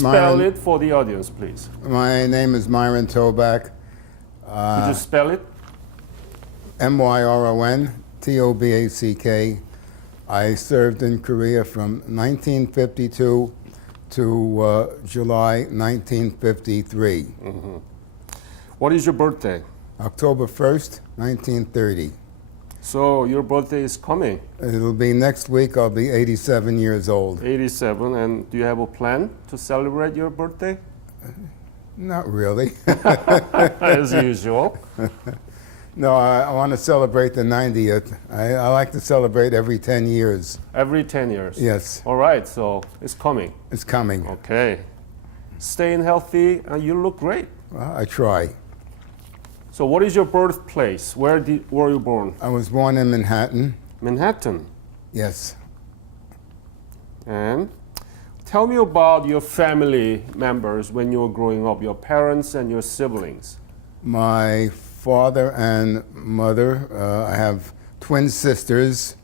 Spell it for the audience, please. My name is Myron Toback. Could you spell it? Myron Toback. I served in Korea from 1952 to July 1953. Mm-hmm. What is your birthday? October 1st, 1930. So your birthday is coming. It'll be next week. I'll be 87 years old. 87. And do you have a plan to celebrate your birthday? Not really. As usual. No, I want to celebrate the 90th. I like to celebrate every 10 years. Every 10 years? Yes. All right, so it's coming. It's coming. Okay. Staying healthy, and you look great. Well, I try. So what is your birthplace? Were you born? I was born in Manhattan. Manhattan. Yes. And tell me about your family members when you were growing up, your parents and your siblings. My father and mother, I have twin sisters.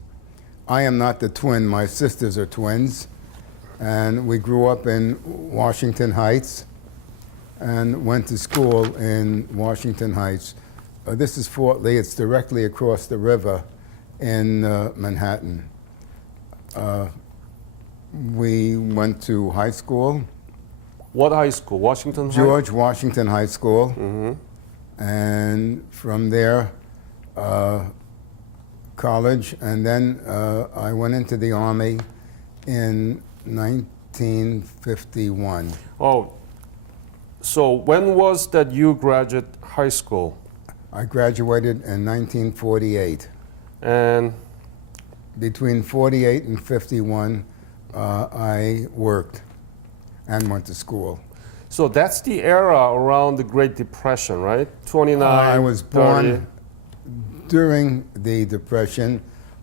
I am not the twin, my sisters are twins. And we grew up in Washington Heights and went to school in Washington Heights. This is Fort Lee, it's directly across the river in Manhattan. We went to high school. What high school? Washington High? George Washington High School. Mm-hmm. And from there, college, and then I went into the Army in 1951. Oh, so when was that you graduated high school? I graduated in 1948. And between 48 and 51, I worked and went to school. So that's the era around the Great Depression, right? 29, I was born 30. during the Depression,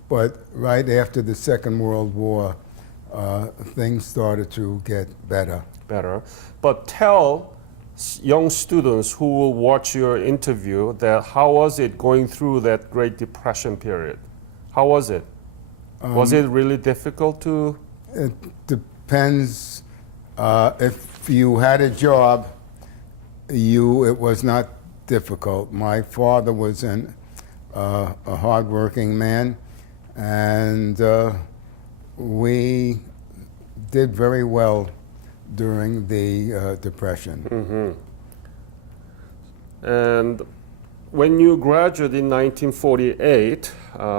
but right after the Second World War, things started to get better. But tell young students who will watch your interview that how was it going through that Great Depression period? How was it? Was it really difficult to? It depends. If you had a job, it was not difficult. My father was a hardworking man, and we did very well during the Depression. Mm-hmm. And when you graduated in 1948,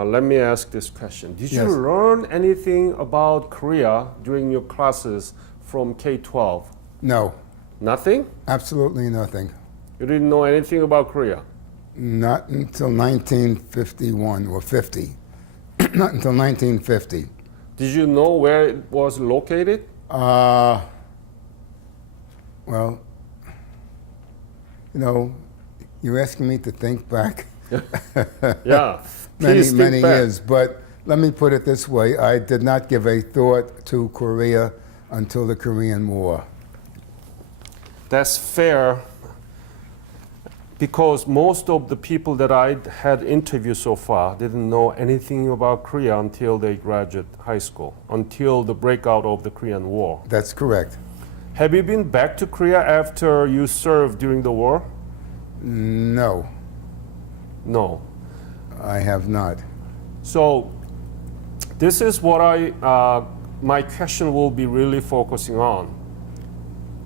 let me ask this question. Did you learn anything about Korea during your classes from K-12? No. Nothing? Absolutely nothing. You didn't know anything about Korea? Not until 1951 or 50. Not until 1950. Did you know where it was located? Well, you know, you're asking me to think back. Yeah, many years. But let me put it this way: I did not give a thought to Korea until the Korean War. That's fair, because most of the people that I had interviewed so far didn't know anything about Korea until they graduated high school, until the breakout of the Korean War. That's correct. Have you been back to Korea after you served during the war? No. No. I have not. So this is what my question will be really focusing on.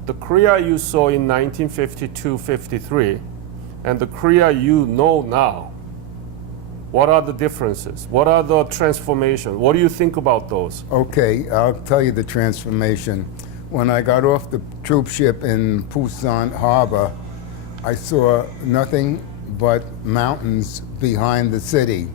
The Korea you saw in 1952-53 and the Korea you know now, what are the differences? What are the transformations? What do you think about those? Okay, I'll tell you the transformation. When I got off the troop ship in Busan Harbor, I saw nothing but mountains behind the city.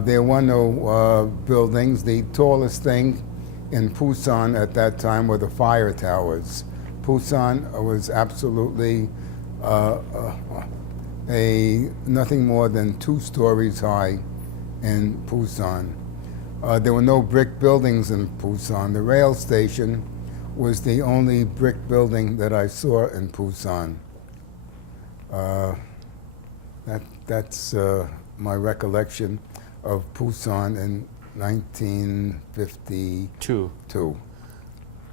There were no buildings. The tallest thing in Busan at that time were the fire towers. Busan was absolutely nothing more than 2 stories high in Busan. There were no brick buildings in Busan. The rail station was the only brick building that I saw in Busan. That's my recollection of Busan in 1952.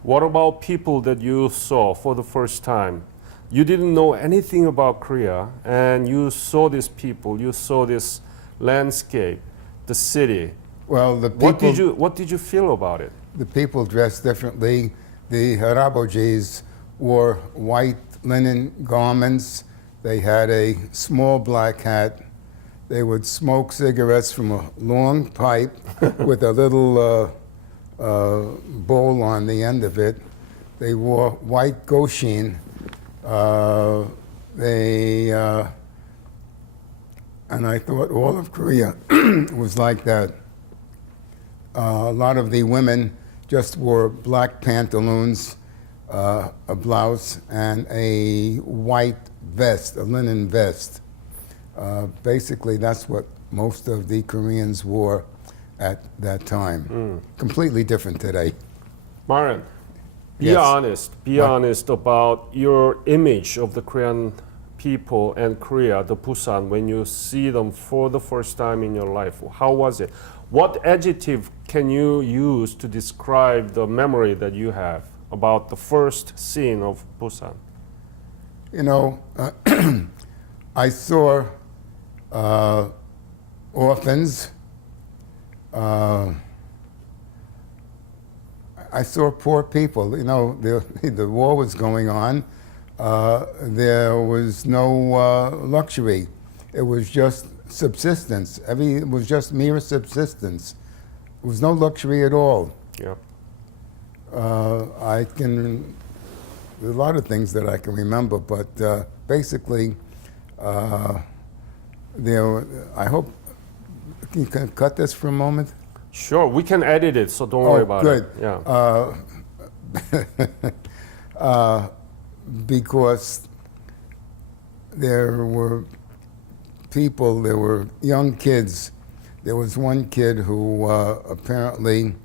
What about people that you saw for the first time? You didn't know anything about Korea, and you saw these people, you saw this landscape, the city. Well, What did you feel about it? the people dressed differently. The harabojis wore white linen garments. They had a small black hat. They would smoke cigarettes from a long pipe with a little bowl on the end of it. They wore white goshin. And I thought all of Korea was like that. A lot of the women just wore black pantaloons, a blouse, and a white vest, a linen vest. Basically, that's what most of the Koreans wore at that time. Completely different today. Myron, be Yes. honest. Be What? honest about your image of the Korean people and Korea, the Busan, when you see them for the first time in your life. How was it? What adjective can you use to describe the memory that you have about the first scene of Busan? You know, I saw orphans. I saw poor people. You know, the war was going on. There was no luxury. It was just subsistence. It was just mere subsistence. There was no luxury at all. Yeah. There's a lot of things that I can remember, but basically, I hope, you can cut this for a moment? Sure, we can edit it, so don't worry about good. it. Yeah. Because there were people, there were young kids. There was one kid who apparently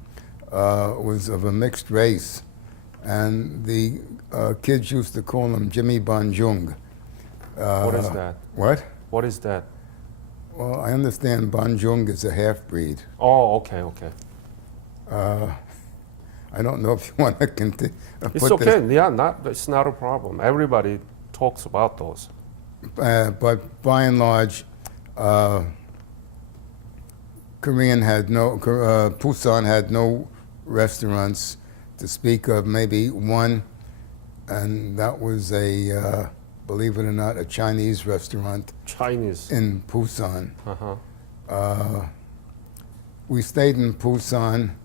was of a mixed race, and the kids used to call him Jimmy Banjung. What is that? What? What is that? Well, I understand Banjung is a half-breed. Oh, okay, okay. I don't know if you want to continue. It's okay. Yeah, it's not a problem. Everybody talks about those. But by and large, Busan had no restaurants to speak of, maybe one, and that was believe it or not, a Chinese restaurant Chinese. in Busan. Uh-huh. We stayed in Busan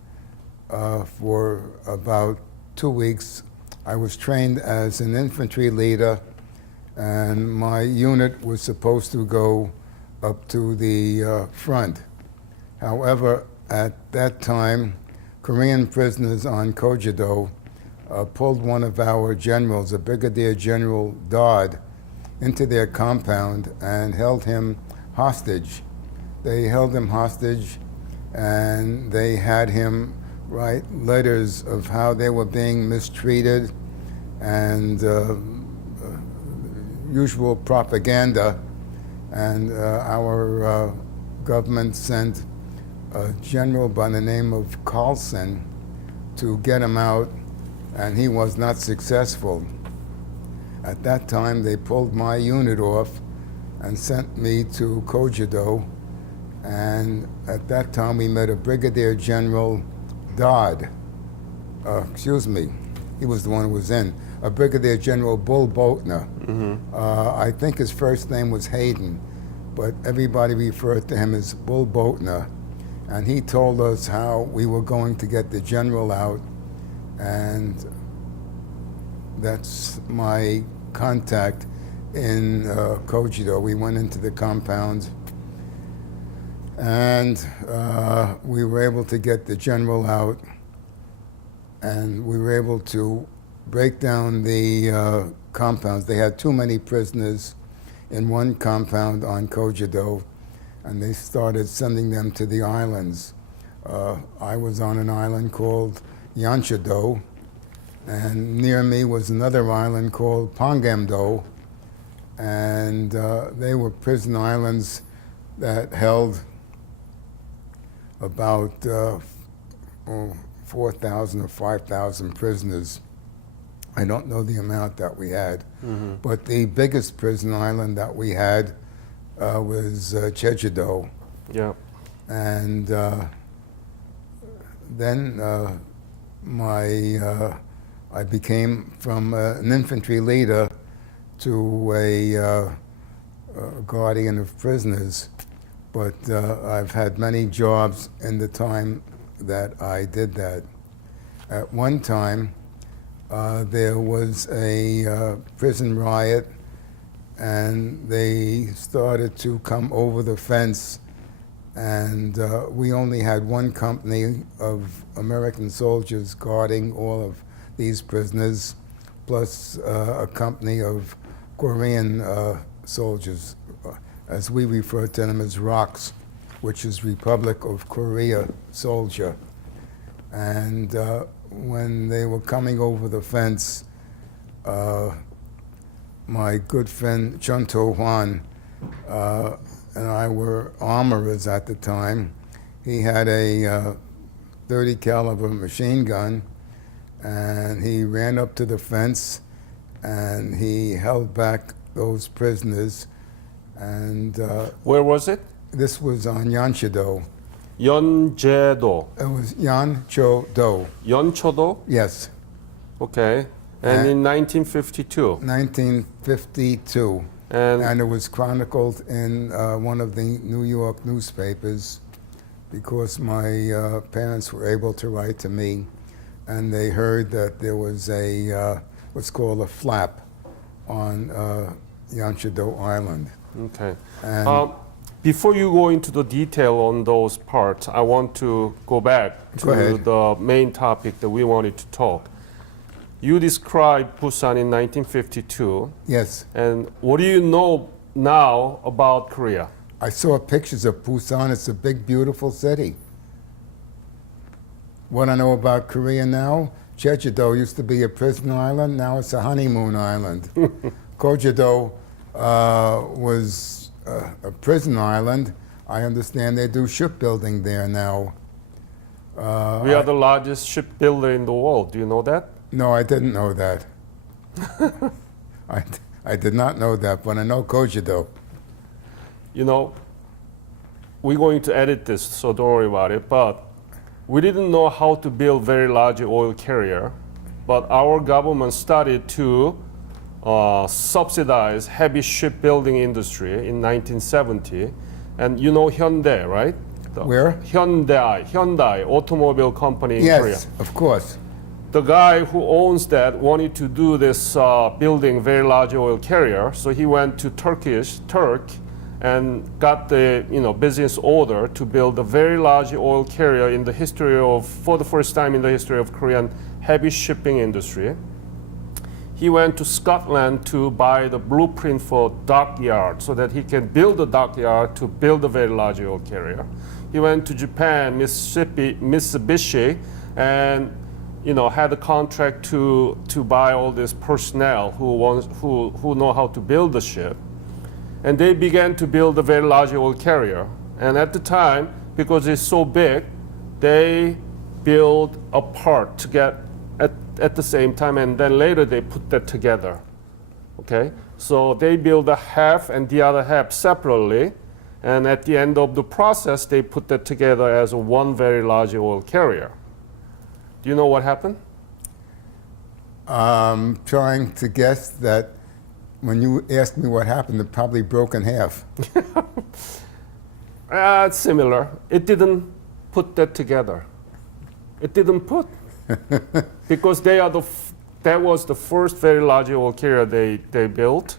for about 2 weeks. I was trained as an infantry leader, and my unit was supposed to go up to the front. However, at that time, Korean prisoners on Kojido pulled one of our generals, a Brigadier General Dodd, into their compound and held him hostage. They held him hostage, and they had him write letters of how they were being mistreated and usual propaganda. And our government sent a general by the name of Carlson to get him out, and he was not successful. At that time, they pulled my unit off and sent me to Kojido. And at that time, we met a Brigadier General Dodd. He was the one who was in. A Brigadier General Bull Boatner. I think his first name was Hayden, but everybody referred to him as Bull Boatner. And he told us how we were going to get the general out, and that's my contact in Kojido. We went into the compound, and we were able to get the general out, and we were able to break down the compounds. They had too many prisoners in one compound on Kojido, and they started sending them to the islands. I was on an island called Yanchado, and near me was another island called Pangamdo, and they were prison islands that held about 4,000 or 5,000 prisoners. I don't know the amount that we had, but the biggest prison island that we had was Jeju-do. Yeah. And then I became from an infantry leader to a guardian of prisoners. But I've had many jobs in the time that I did that. At one time, there was a prison riot, and they started to come over the fence, and we only had one company of American soldiers guarding all of these prisoners, plus a company of Korean soldiers, as we refer to them as ROKS, which is Republic of Korea soldier. And when they were coming over the fence, my good friend Chun To-hwan and I were armorers at the time. He had a 30 caliber machine gun, and he ran up to the fence and he held back those prisoners. And Where was it? this was on Yanchi-do. Yeonjedo. It was Yancho-do. Yeonchodo? Yes, Okay. And in 1952. 1952. And it was chronicled in one of the New York newspapers because my parents were able to write to me, and they heard that there was a what's called a flap on Yanchi-do Island. Okay. And Before you go into the detail on those parts, I want to go back Go to ahead. the main topic that we wanted to talk. You described Busan in 1952, yes, and what do you know now about Korea? I saw pictures of Busan. It's a big, beautiful city. What I know about Korea now, Jeju-do used to be a prison island. Now it's a honeymoon island. Jeju-do was a prison island. I understand they do shipbuilding there now. We are the largest shipbuilder in the world. Do you know that? No, I didn't know that. I did not know that, but I know Jeju-do. You know, we're going to edit this, so don't worry about it. But we didn't know how to build very large oil carrier, but our government started to subsidize heavy shipbuilding industry in 1970. And you know Hyundai, right? Where? Hyundai automobile company in Korea. Yes, of course. The guy who owns that wanted to do this building very large oil carrier, so he went to Turk, and got the business order to build a very large oil carrier in the history of, for the first time in the history of Korean heavy shipping industry. He went to Scotland to buy the blueprint for dockyard so that he can build a dockyard to build a very large oil carrier. He went to Japan, Mitsubishi, and had a contract to buy all this personnel who know how to build the ship. And they began to build a very large oil carrier. And at the time, because it's so big, they build a part to get at the same time, and then later they put that together. Okay? So they build a half and the other half separately, and at the end of the process, they put that together as one very large oil carrier. Do you know what happened? I'm trying to guess that when you asked me what happened, it probably broke in half. It's similar. It didn't put that together. It didn't put. Because that was the first very large oil carrier they built.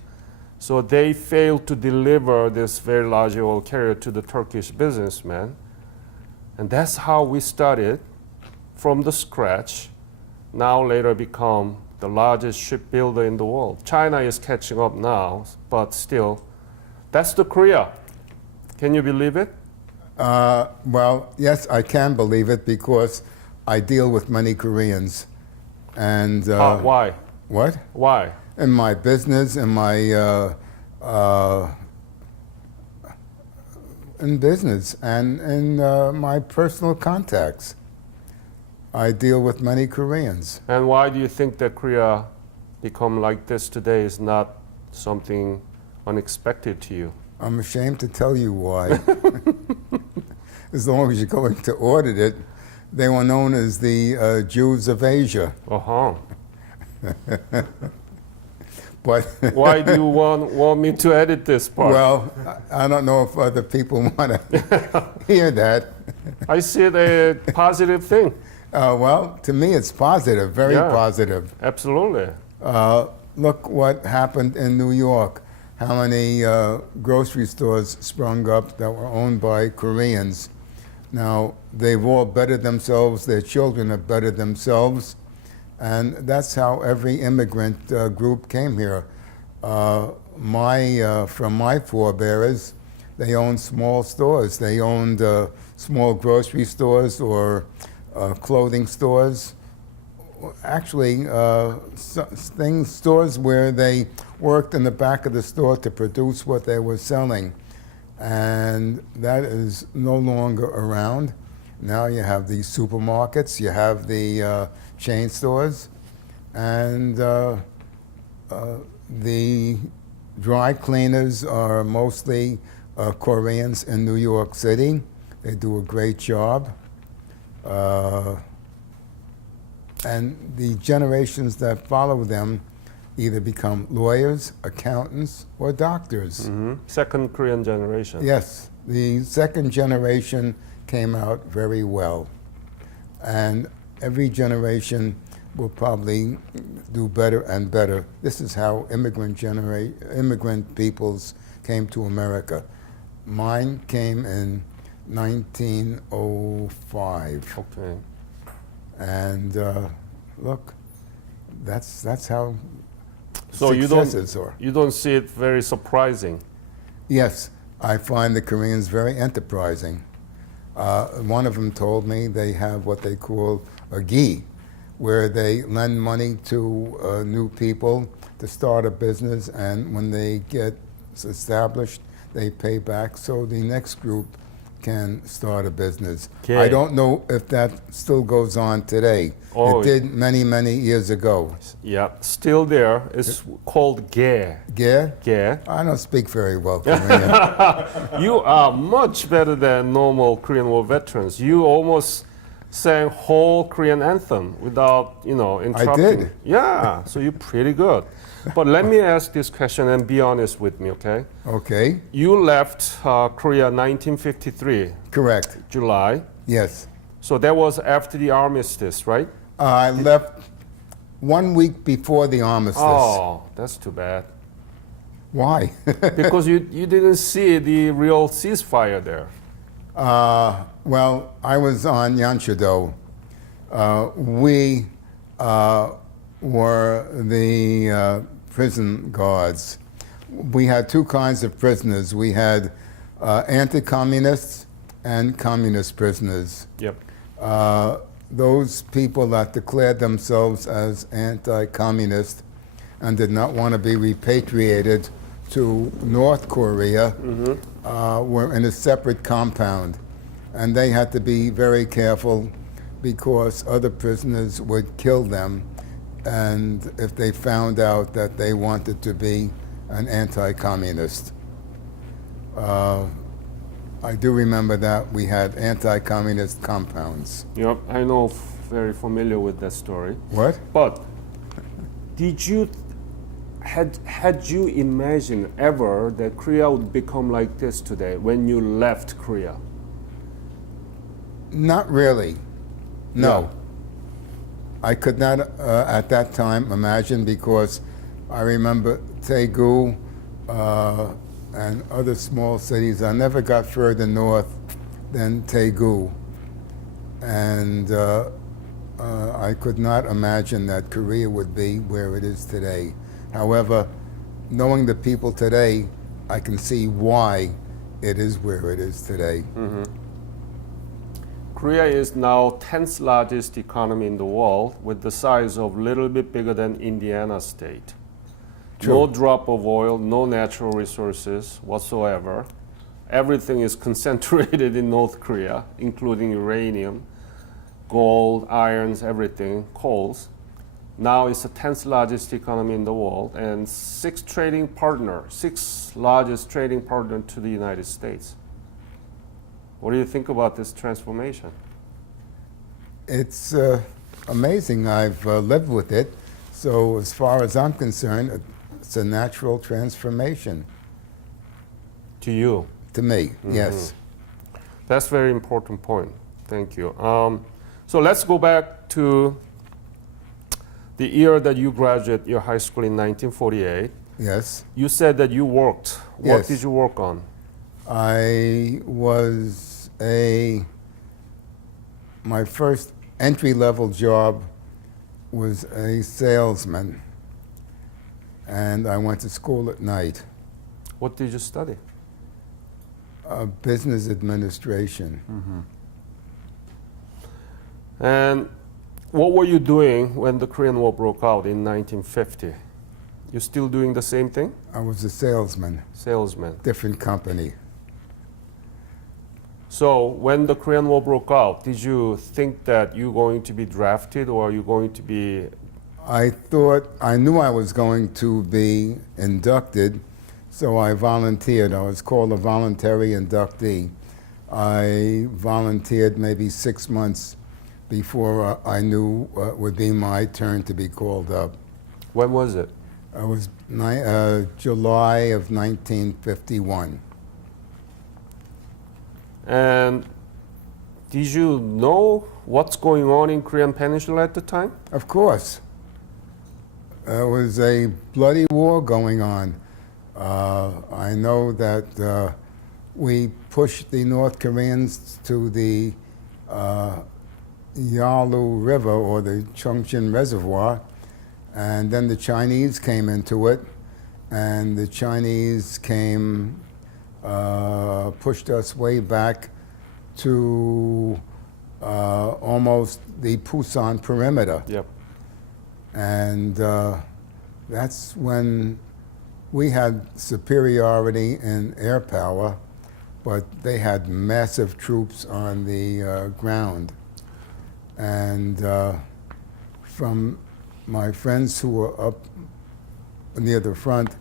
So they failed to deliver this very large oil carrier to the Turkish businessman. And that's how we started from the scratch, now later become the largest shipbuilder in the world. China is catching up now, but still, that's the Korea. Can you believe it? Well, yes, I can believe it because I deal with many Koreans. And Why? what? Why? In my business, in business, and in my personal contacts. I deal with many Koreans. And why do you think that Korea become like this today is not something unexpected to you? I'm ashamed to tell you why. As long as you're going to audit it, they were known as the Jews of Asia. Uh-huh. But Why do you want me to edit this part? well, I don't know if other people want to hear that. I see it a positive thing. Well, to me, it's positive, very Yeah. positive. Absolutely. Look what happened in New York. How many grocery stores sprung up that were owned by Koreans. Now, they've all bettered themselves, their children have bettered themselves, and that's how every immigrant group came here. From my forebears, they owned small stores. They owned small grocery stores or clothing stores. Actually, stores where they worked in the back of the store to produce what they were selling. And that is no longer around. Now you have the supermarkets, you have the chain stores, and the dry cleaners are mostly Koreans in New York City. They do a great job. And the generations that follow them either become lawyers, accountants, or doctors. Second Korean generation. Yes, the second generation came out very well. And every generation will probably do better and better. This is how immigrant peoples came to America. Mine came in 1905. Okay. And look, that's how So successes are. you don't see it very surprising. Yes, I find the Koreans very enterprising. One of them told me they have what they call a gi, where they lend money to new people to start a business, and when they get established, they pay back so the next group can start a business. Okay. I don't know if that still goes on today. Oh, It did many, many years ago. Yeah, still there. It's called ge. Yeah? Ge. I don't speak very well Korean. You are much better than normal Korean War veterans. You almost sang whole Korean anthem without, interrupting. did. Yeah, so you're pretty good. But let me ask this question and be honest with me, okay? Okay, You left Korea 1953, correct. July. Yes. So that was after the armistice, right? I left 1 week before the armistice. Oh, that's too bad. Why? Because you didn't see the real ceasefire there. Well, I was on Yanchido. We were the prison guards. We had two kinds of prisoners. We had anti-communists and communist prisoners. Yep. Those people that declared themselves as anti-communist and did not want to be repatriated to North Korea were in a separate compound. And they had to be very careful because other prisoners would kill them and if they found out that they wanted to be an anti-communist. I do remember that we had anti-communist compounds. Yep, I know, very familiar with that story. What? But did you had you imagined ever that Korea would become like this today when you left Korea? Not really. No. Yeah. I could not at that time imagine because I remember Daegu and other small cities. I never got further north than Daegu. And I could not imagine that Korea would be where it is today. However, knowing the people today, I can see why it is where it is today. Korea is now 10th largest economy in the world with the size of a little bit bigger than Indiana state. No drop of oil, no natural resources whatsoever. Everything is concentrated in North Korea, including uranium. gold, irons, everything, coals. Now it's the 10th largest economy in the world and sixth largest trading partner to the United States. What do you think about this transformation? It's amazing. I've lived with it. So as far as I'm concerned, it's a natural transformation. To you? To me, yes. That's a very important point. Thank you. So let's go back to the year that you graduated your high school in 1948. Yes. You said that you worked. What Yes. did you work on? My first entry-level job was a salesman, and I went to school at night, What did you study? business administration. And what were you doing when the Korean War broke out in 1950? You still doing the same thing? I was a salesman, Salesman. different company. So when the Korean War broke out, did you think that you're going to be drafted or are you going to be... I knew I was going to be inducted, so I volunteered. I was called a voluntary inductee. I volunteered maybe 6 months before I knew it would be my turn to be called up. When was it? It was July of 1951. And did you know what's going on in Korean Peninsula at the time? Of course. There was a bloody war going on. I know that we pushed the North Koreans to the Yalu River or the Chongqing Reservoir, and then the Chinese came into it, and the Chinese pushed us way back to almost the Pusan perimeter. Yep. And that's when we had superiority in air power, but they had massive troops on the ground. And from my friends who were up near the front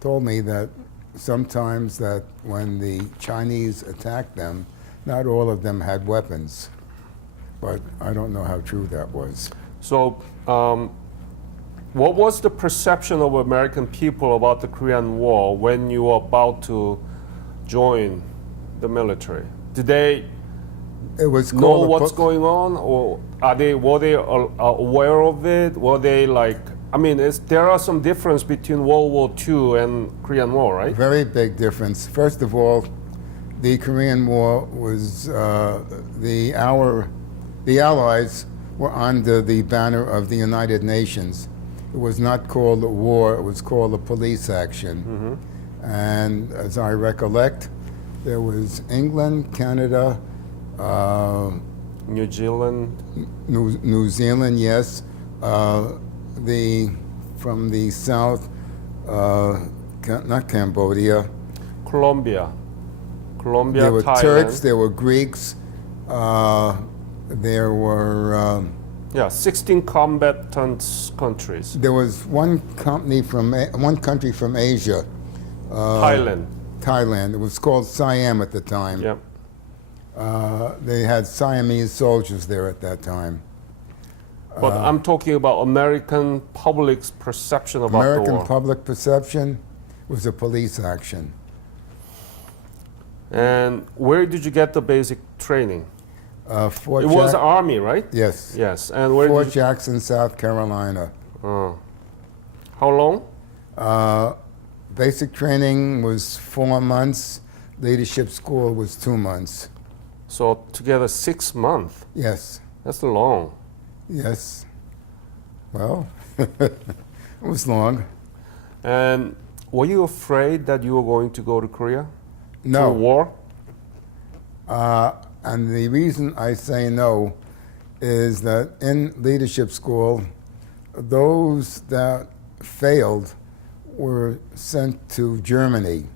told me that sometimes that when the Chinese attacked them, not all of them had weapons. But I don't know how true that was. So what was the perception of American people about the Korean War when you were about to join the military? Did they It was know called what's going on, or were they aware of it? Were they like, I mean, there are some difference between World War II and Korean War, right? Very big difference. First of all, the Korean War was the Allies were under the banner of the United Nations. It was not called a war; it was called a police action. And as I recollect, there was England, Canada, New Zealand. New Zealand, yes. From the south, not Cambodia. Colombia, There were Thailand. Turks, there were Greeks, there were. 16 combatant countries. There was one country from Asia. Thailand. Thailand. It was called Siam at the time. Yep. They had Siamese soldiers there at that time. But I'm talking about American public's perception about the American war. public perception was a police action. And where did you get the basic training? Fort It was the Army, right? Yes. Yes. And where Fort did you... Jackson, South Carolina. How long? Basic training was 4 months. Leadership school was 2 months. So together 6 months. Yes. That's long. Yes. Well, it was long. And were you afraid that you were going to go to Korea? To No. war? And the reason I say no is that in leadership school, those that failed were sent to Germany.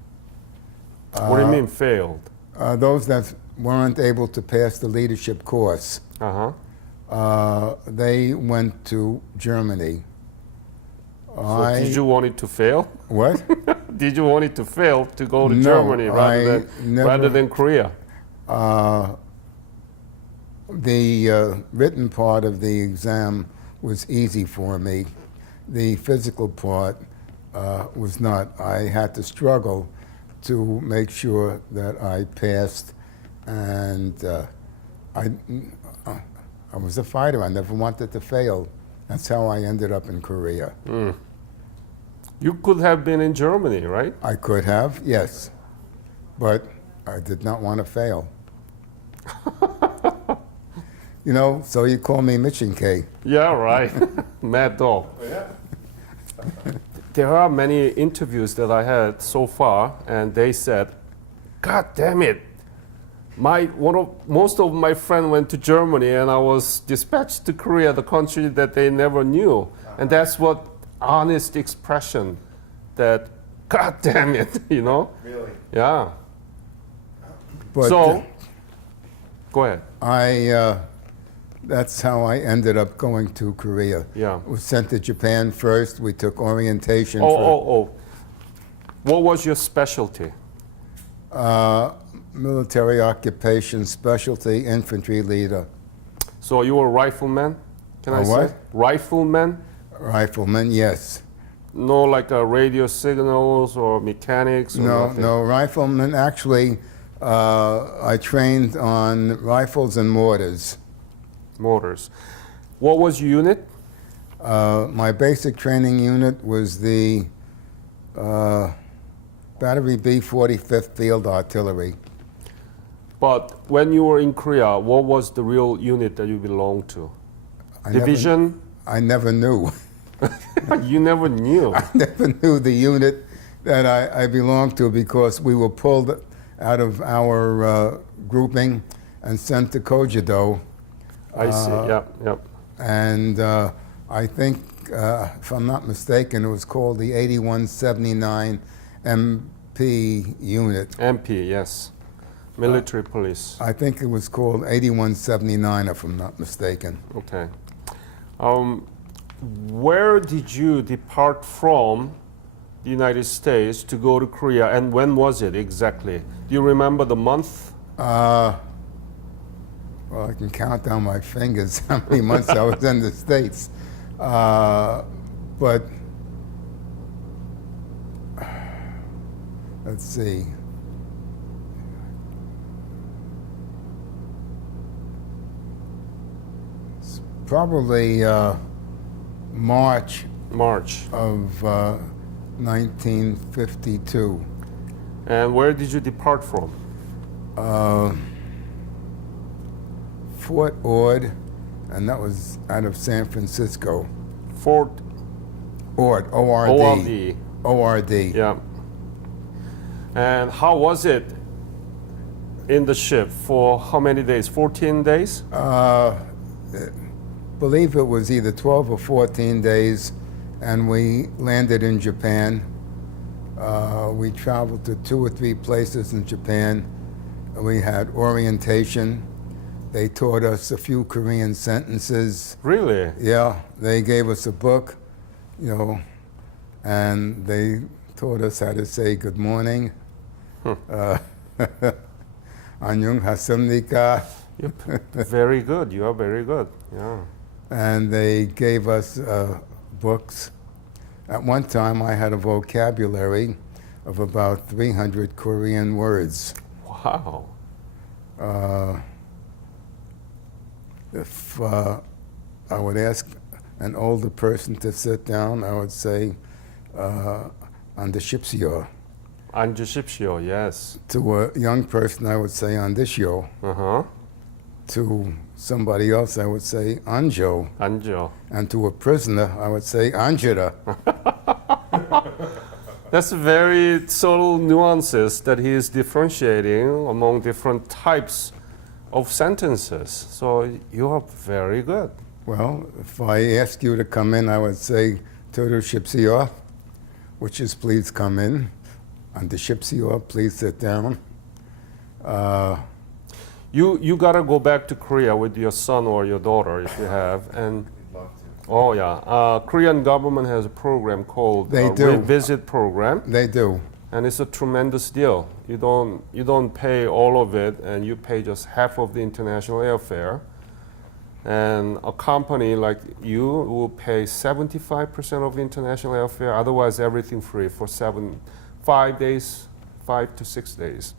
What do you mean failed? Those that weren't able to pass the leadership course. Uh-huh. They went to Germany. So did you want it to fail? What? Did you want it to fail to go to No, Germany I never- rather than Korea? The written part of the exam was easy for me. The physical part was not. I had to struggle to make sure that I passed, and I was a fighter. I never wanted to fail. That's how I ended up in Korea. You could have been in Germany, right? I could have, yes, but I did not want to fail. You know, so you call me Mitchin K. Yeah, right. Mad dog. There are many interviews that I had so far, and they said, "God damn it! Most of my friends went to Germany, and I was dispatched to Korea, the country that they never knew." And that's what honest expression. That, God damn it, you know? Really? Yeah. But So, go ahead. that's how I ended up going to Korea. Yeah. Was sent to Japan first. We took orientation. Oh. What was your specialty? Military occupation specialty, infantry leader. So you were a rifleman? Can I A what? say? Rifleman? Rifleman, yes. No, like radio signals or mechanics? Or No, nothing? no, rifleman. Actually, I trained on rifles and mortars. Motors. What was your unit? My basic training unit was the Battery B 45th Field Artillery. But when you were in Korea, what was the real unit that you belonged to? I Division? I never knew. You never knew. I never knew the unit that I belonged to because we were pulled out of our grouping and sent to Kojido. I see. Yep. And I think, if I'm not mistaken, it was called the 8179 MP unit. MP, yes. Military police. I think it was called 8179, if I'm not mistaken. Okay. Where did you depart from the United States to go to Korea, and when was it exactly? Do you remember the month? Well, I can count down my fingers how many months I was in the States. But let's see. It's probably March March. of 1952. And where did you depart from? Fort Ord, and that was out of San Francisco. Fort Ord, O-R-D. ORD. O-R-D. Yeah. And how was it in the ship for how many days? 14 days? Believe it was either 12 or 14 days, and we landed in Japan. We traveled to 2 or 3 places in Japan. We had orientation. They taught us a few Korean sentences. Really? Yeah, they gave us a book, you know, and they taught us how to say good morning. 안녕 하십니까? Very good. You are very good. Yeah. And they gave us books. At one time, I had a vocabulary of about 300 Korean words. Wow. If I would ask an older person to sit down, I would say, "앉으십시오." 앉으십시오. Yes. To a young person, I would say, "앉으시오." Uh-huh. To somebody else, I would say, "앉어." 앉아. And to a prisoner, I would say, "앉으라." That's very subtle nuances that he is differentiating among different types of sentences. So you are very good. Well, if I ask you to come in, I would say, "들으십시오," which is please come in. "앉으십시오," please sit down. You gotta go back to Korea with your son or your daughter if you have. And oh yeah, Korean government has a program called They do. Visit program, They do. and it's a tremendous deal. You don't pay all of it, and you pay just half of the international airfare. And a company like you will pay 75% of the international airfare. Otherwise, everything free for 5 days, 5 to 6 days.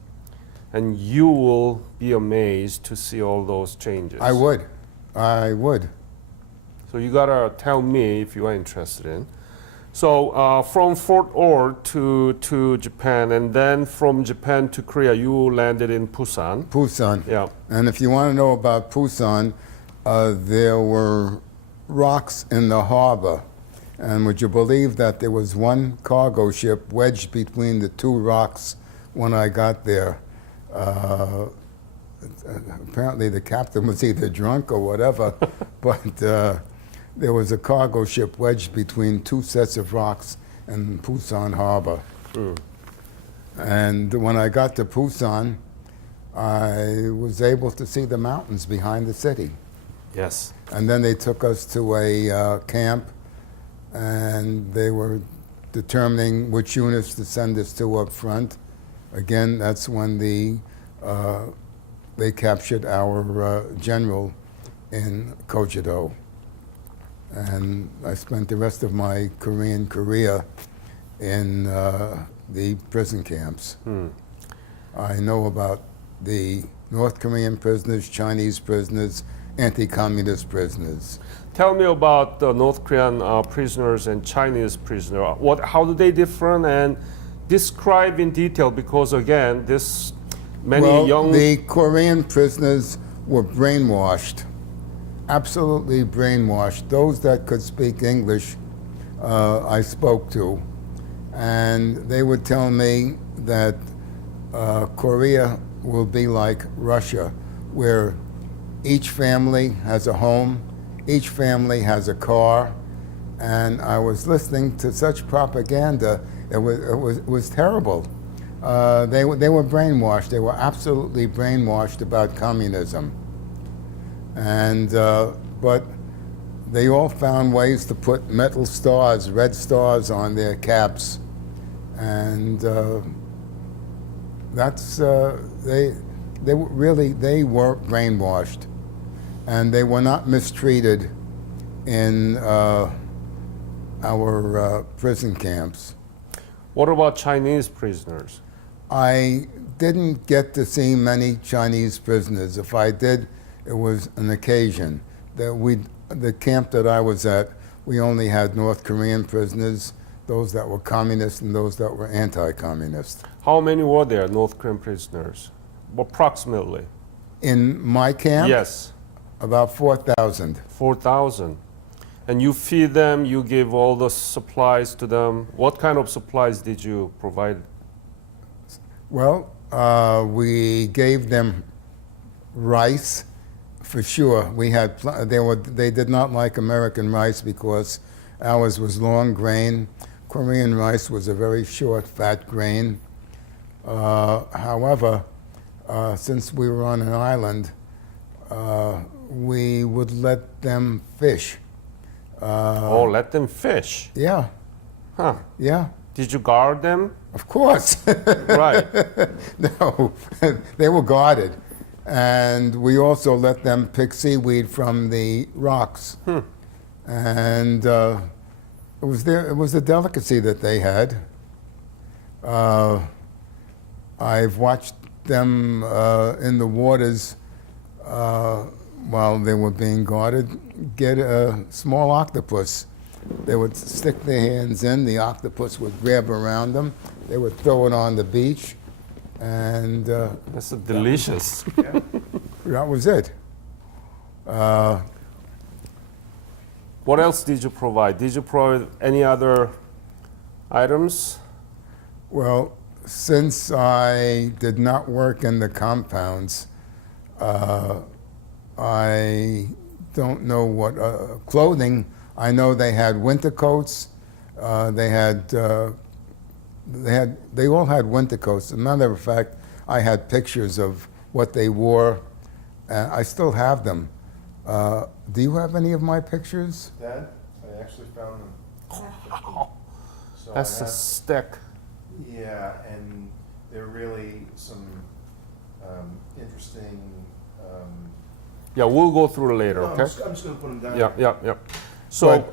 And you will be amazed to see all those changes. I would. So you gotta tell me if you are interested in. So from Fort Ord to Japan, and then from Japan to Korea, you landed in Busan. Busan. Yeah. And if you want to know about Busan, there were rocks in the harbor. And would you believe that there was one cargo ship wedged between the two rocks when I got there? Apparently the captain was either drunk or whatever, but there was a cargo ship wedged between two sets of rocks in Busan harbor. And when I got to Busan, I was able to see the mountains behind the city. Yes. And then they took us to a camp, and they were determining which units to send us to up front. Again, that's when they captured our general in Kojido. And I spent the rest of my Korean career in the prison camps. I know about the North Korean prisoners, Chinese prisoners, anti-communist prisoners. Tell me about the North Korean prisoners and Chinese prisoners. How do they differ, and describe in detail, because again, the Korean prisoners were brainwashed, absolutely brainwashed. Those that could speak English, I spoke to, and they would tell me that Korea will be like Russia, where each family has a home, each family has a car, and I was listening to such propaganda. It was terrible. They were brainwashed. They were absolutely brainwashed about communism. And but they all found ways to put metal stars, red stars, on their caps, and they were brainwashed, and they were not mistreated in our prison camps. What about Chinese prisoners? I didn't get to see many Chinese prisoners. If I did, it was an occasion. The camp that I was at, we only had North Korean prisoners, those that were communist and those that were anti-communist. How many were there, North Korean prisoners, approximately? In my camp? Yes. About 4,000. 4,000. And you feed them, you give all the supplies to them. What kind of supplies did you provide? Well, we gave them rice, for sure. They did not like American rice because ours was long grain. Korean rice was a very short, fat grain. However, since we were on an island, we would let them fish. Let them fish? Yeah. Huh. Yeah. Did you guard them? Of course. Right. No, they were guarded. And we also let them pick seaweed from the rocks. And it was a delicacy that they had. I've watched them in the waters while they were being guarded get a small octopus. They would stick their hands in, the octopus would grab around them, they would throw it on the beach, and That's delicious. that was it. What else did you provide? Did you provide any other items? Well, since I did not work in the compounds, I don't know what clothing. I know they had winter coats. They all had winter coats. As a matter of fact, I had pictures of what they wore I still have them. Do you have any of my pictures? Dad, I actually found them. So That's I a have, stick. yeah, and they're really some interesting. Yeah, we'll go through it later, No, okay? I'm just going to put them down. Yeah, yeah, yeah. So,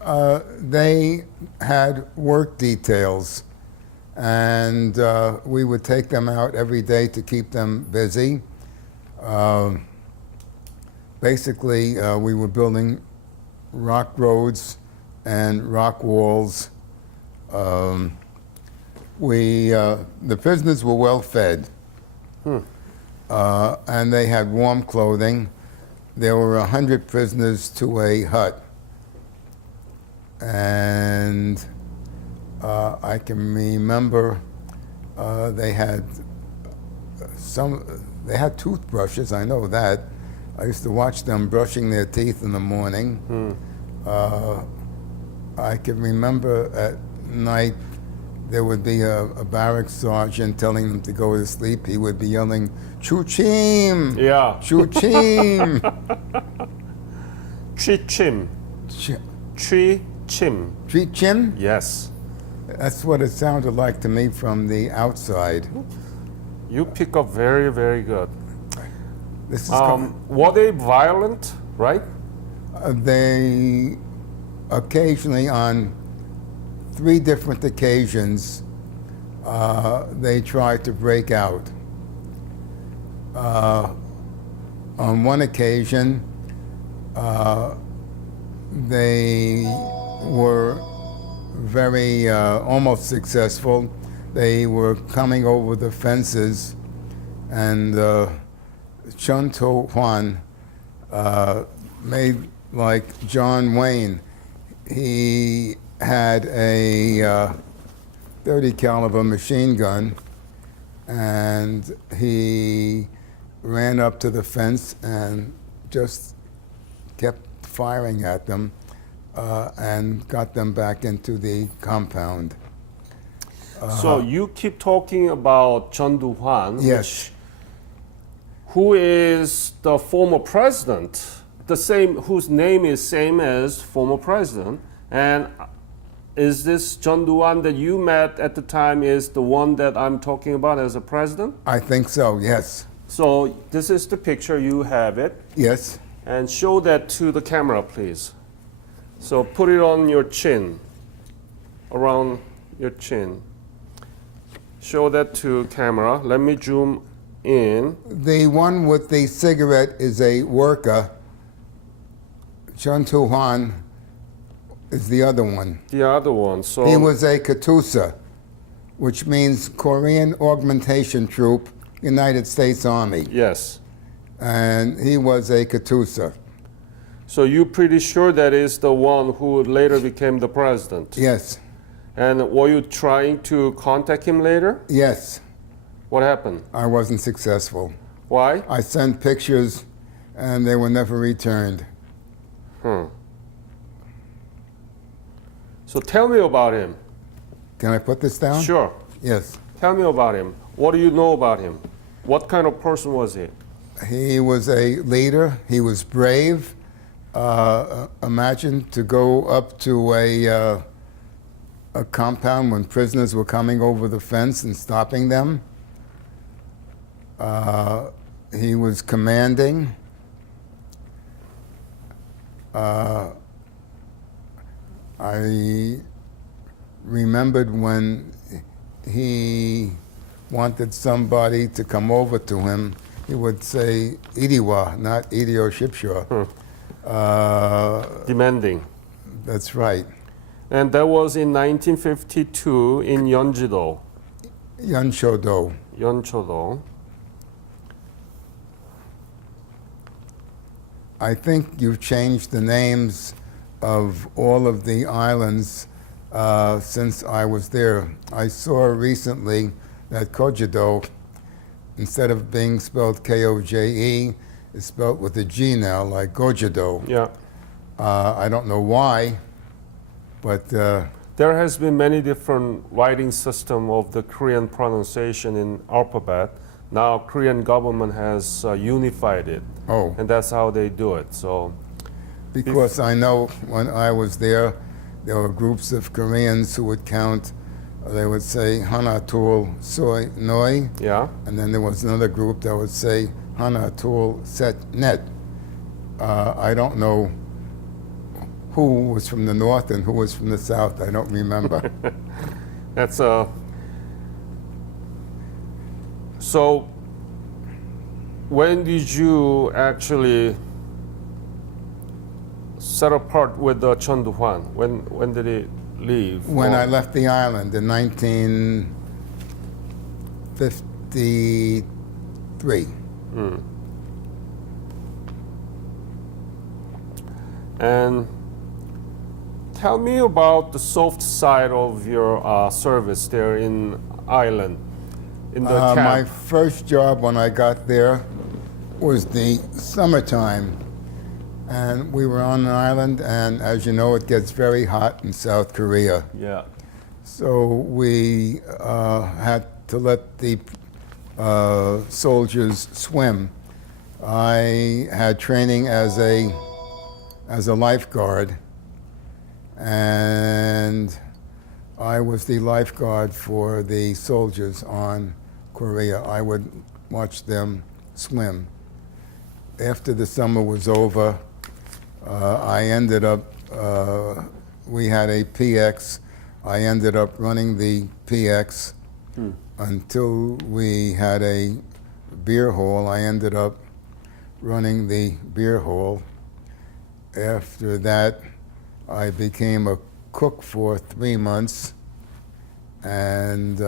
But they had work details, and we would take them out every day to keep them busy. Basically, we were building rock roads and rock walls. The prisoners were well fed, and they had warm clothing. There were 100 prisoners to a hut, and I can remember they had they had toothbrushes. I know that. I used to watch them brushing their teeth in the morning. I can remember at night there would be a barracks sergeant telling them to go to sleep. He would be yelling, "Choo-chim! yeah. Choo-chim!" Chi-chim. Chi-chim. Chim? Yes. That's what it sounded like to me from the outside. You pick up very, very good. This is Were they violent, right? they occasionally, on 3 different occasions, they tried to break out. On one occasion, they were very almost successful. They were coming over the fences, and Chun To Hwan made like John Wayne. He had a 30 caliber machine gun, and he ran up to the fence and just kept firing at them and got them back into the compound. So you keep talking about Chun Do-hwan, Yes. who is the former president, the same whose name is same as former president, and is this Chun Do-hwan that you met at the time is the one that I'm talking about as a president? I think so, yes. So this is the picture, you have it, Yes. and show that to the camera, please. So put it on your chin, around your chin. Show that to camera. Let me zoom in. The one with the cigarette is a worker. Chun Tu Hwan is the other one. The other one. So He was a Katusa, which means Korean Augmentation Troop, United States Army. yes. And he was a Katusa. So you're pretty sure that is the one who later became the president. Yes, And were you trying to contact him later? yes. What happened? I wasn't successful. Why? I sent pictures and they were never returned. So tell me about him. Can I put this down? Sure. Yes. Tell me about him. What do you know about him? What kind of person was he? He was a leader. He was brave. Imagine to go up to a compound when prisoners were coming over the fence and stopping them. He was commanding. I remembered when he wanted somebody to come over to him, he would say Iriwa, not Irio Shipshaw. Demanding. That's right. And that was in 1952 in Yeonjido, Yanshodo. Yeonchodo. I think you've changed the names of all of the islands since I was there. I saw recently that Kojido, instead of being spelled K-O-J-E, is spelled with a G now, like Gojido. Yeah. I don't know why, but There has been many different writing system of the Korean pronunciation in alphabet. Now Korean government has unified it, Oh, and that's how they do it. So because I know when I was there were groups of Koreans who would count, they would say Hana Tul Soy Noi, yeah, and then there was another group that would say Hana Tul Set Net. I don't know who was from the north and who was from the south. I don't remember. that's a. So when did you actually set apart with the Chun Du-hwan? When did he leave? When Or- I left the island in 1953. And tell me about the soft side of your service there in Ireland, in the camp. My first job when I got there was the summertime, and we were on an island, and as you know, it gets very hot in South Korea. Yeah. So we had to let the soldiers swim. I had training as a lifeguard, and I was the lifeguard for the soldiers on Korea. I would watch them swim. After the summer was over, I ended up, we had a PX. I ended up running the PX until we had a beer hall. I ended up running the beer hall. After that, I became a cook for 3 months, and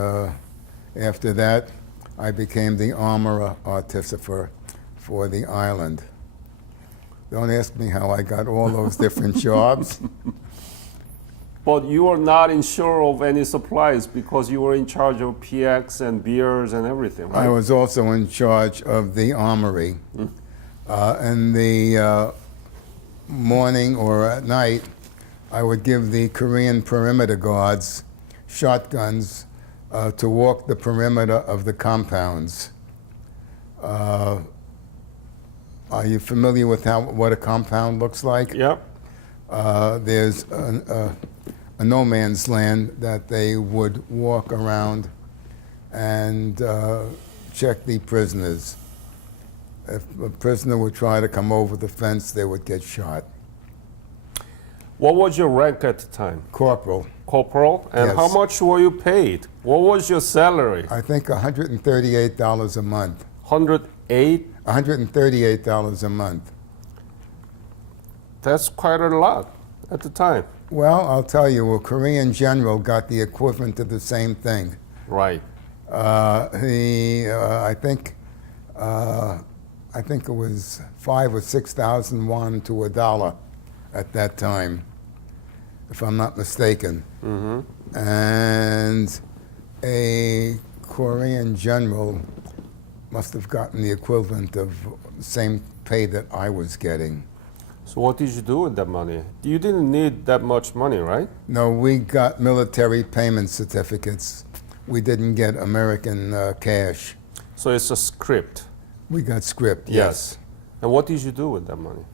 after that, I became the armorer artificer for the island. Don't ask me how I got all those different jobs. But you were not in charge of any supplies because you were in charge of PX and beers and everything, right? I was also in charge of the armory. In the morning or at night, I would give the Korean perimeter guards shotguns to walk the perimeter of the compounds. Are you familiar with what a compound looks like? Yep. There's a no man's land that they would walk around and check the prisoners. If a prisoner would try to come over the fence, they would get shot. What was your rank at the time? Corporal, Corporal? And Yes. how much were you paid? What was your salary? I think $138 a month. 108? $138 a month. That's quite a lot at the time. Well, I'll tell you, a Korean general got the equivalent of the same thing. Right. I think it was 5,000 or 6,000 won to $1 at that time, if I'm not mistaken. And a Korean general must have gotten the equivalent of the same pay that I was getting. So what did you do with that money? You didn't need that much money, right? No, we got military payment certificates. We didn't get American cash. So it's a script. We got script, yes. And what did you do with that money?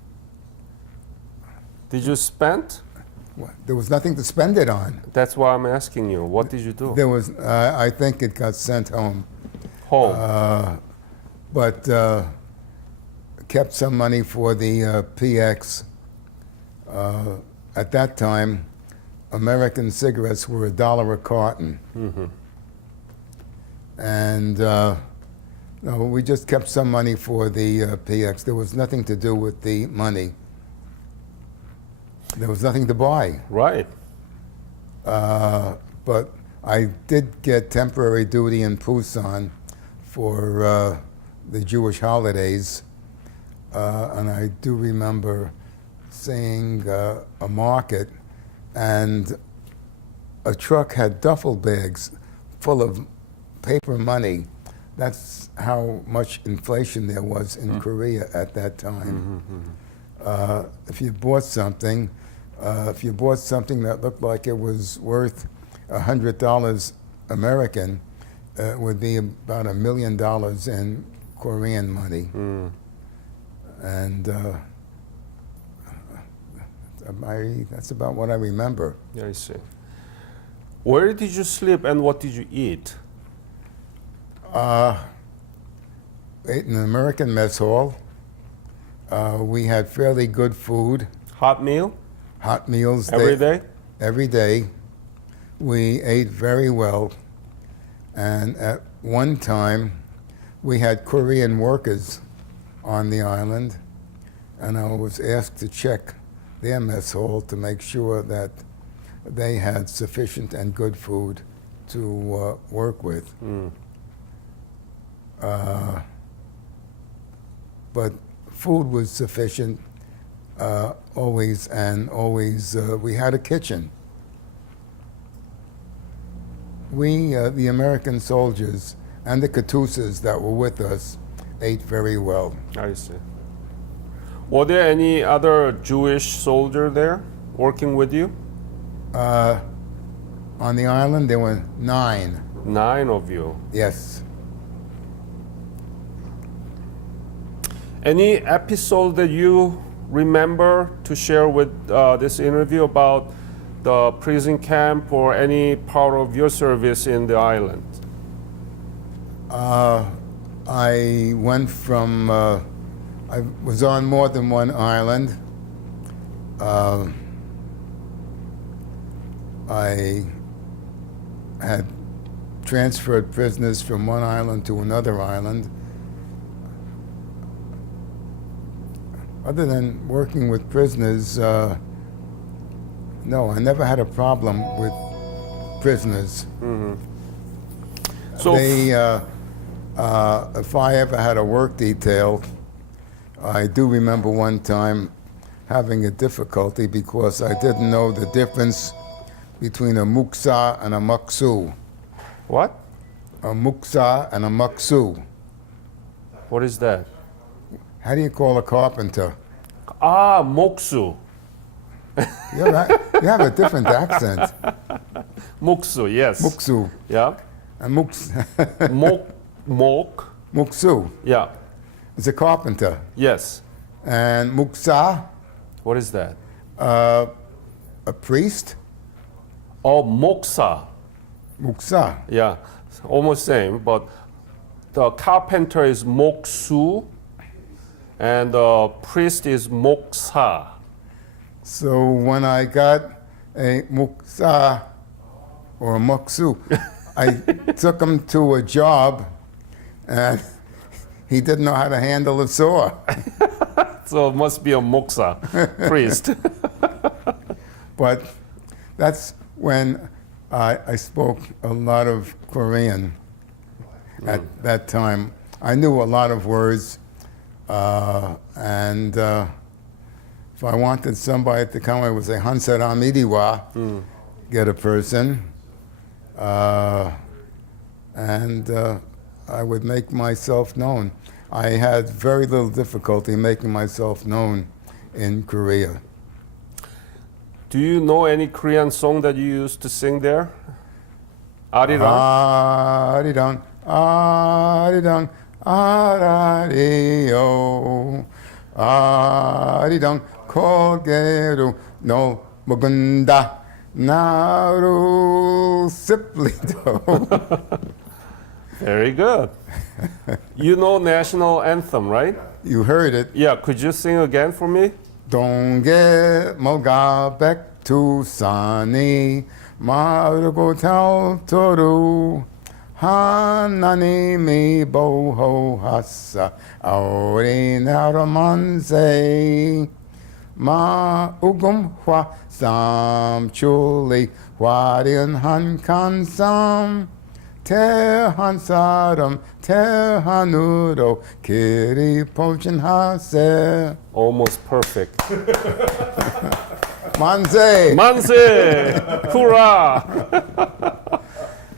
Did you spend? What? There was nothing to spend it on. That's why I'm asking you. What did you do? There was, I think it got sent home. Home. But kept some money for the PX. At that time, American cigarettes were $1 a carton. And no, we just kept some money for the PX. There was nothing to do with the money. There was nothing to buy. Right. But I did get temporary duty in Busan for the Jewish holidays, and I do remember seeing a market, and a truck had duffel bags full of paper money. That's how much inflation there was in Korea at that time. If you bought something, that looked like it was worth $100 American, would be about $1 million in Korean money. And that's about what I remember. Yeah, I see. Where did you sleep and what did you eat? Ate in an American mess hall. We had fairly good food, Hot meal? hot meals. Every day? Every day. We ate very well. And at one time, we had Korean workers on the island, and I was asked to check their mess hall to make sure that they had sufficient and good food to work with. But food was sufficient always, and always we had a kitchen. We, the American soldiers and the Katusas that were with us, ate very well. I see. Were there any other Jewish soldier there working with you? On the island, there were 9. 9 of you. Yes. Any episode that you remember to share with this interview about the prison camp or any part of your service in the island? I went from, I was on more than one island. I had transferred prisoners from one island to another island. Other than working with prisoners, no, I never had a problem with prisoners. So They, if I ever had a work detail, I do remember one time having a difficulty because I didn't know the difference between a muksa and a maksu. what? A muksa and a maksu. What is that? How do you call a carpenter? Ah, moksu. You're right. You have a different accent. Moksu, yes. Muksu. Yeah. And Mok. muksu Yeah. is a carpenter. Yes. And muksa, What is that? a priest. Oh, moksa. Muksa. Yeah. Almost same, but the carpenter is moksu and the priest is moksa. So when I got a muksa or a muksu, I took him to a job, and he didn't know how to handle a saw. So it must be a moksa priest. But that's when I spoke a lot of Korean at that time. I knew a lot of words, and if I wanted somebody to come, I would say Hansaram Idiwa, get a person, and I would make myself known. I had very little difficulty making myself known in Korea. Do you know any Korean song that you used to sing there? Arirang? Arirang, arirang, arario, arirang, kogeru no mugunda, naru siplito. Very good. You know national anthem, right? You heard it. Yeah, could you sing again for me? 동계 뭐가 백두산이 마르고 탈토루 하나님이 보호하사 우리 나라 만세 마우금화 삼출리 화려한 간삼 태한 사람 태한으로 길이 포진하세. Almost perfect. 만세! Manse! Hurrah!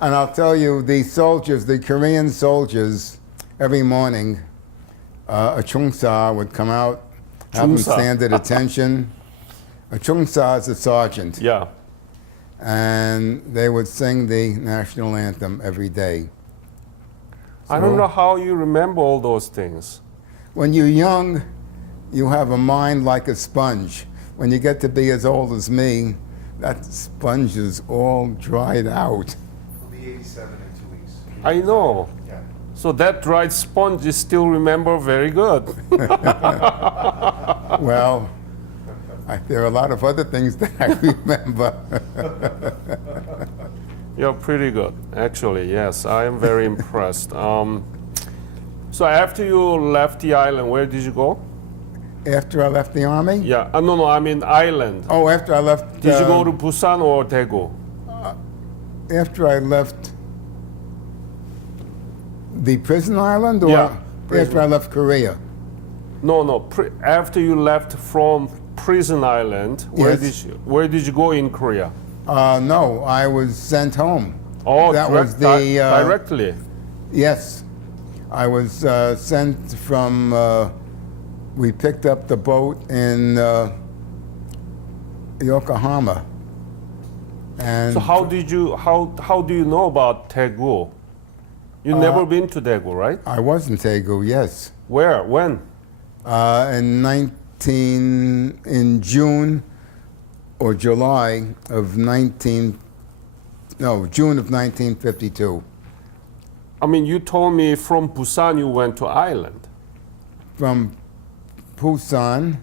And I'll tell you, the soldiers, the Korean soldiers, every morning, a chungsa would come out, have them Chungsa. stand at attention. A chungsa is a sergeant. Yeah. And they would sing the national anthem every day. I don't So- know how you remember all those things. When you're young, you have a mind like a sponge. When you get to be as old as me, that sponge is all dried out. He'll be 87 in 2 weeks. I know. Yeah. So that dried sponge you still remember very good. Well, there are a lot of other things that I remember. You're pretty good, actually. Yes, I am very impressed. So after you left the island, where did you go? After I left the army? Yeah, no, I mean island. Oh, after I left. Did you go to Busan or Daegu? After I left the prison island, or Yeah, prison. after I left Korea? No. After you left from prison island, Yes. where did you go in Korea? No, I was sent home. Oh, That was the directly. Yes, I was sent from. We picked up the boat in Yokohama, and So how do you know about Daegu? You never been to Daegu, right? I was in Daegu. Yes, Where? When? in June or July of June of 1952. I mean, you told me from Busan you went to island. From Busan,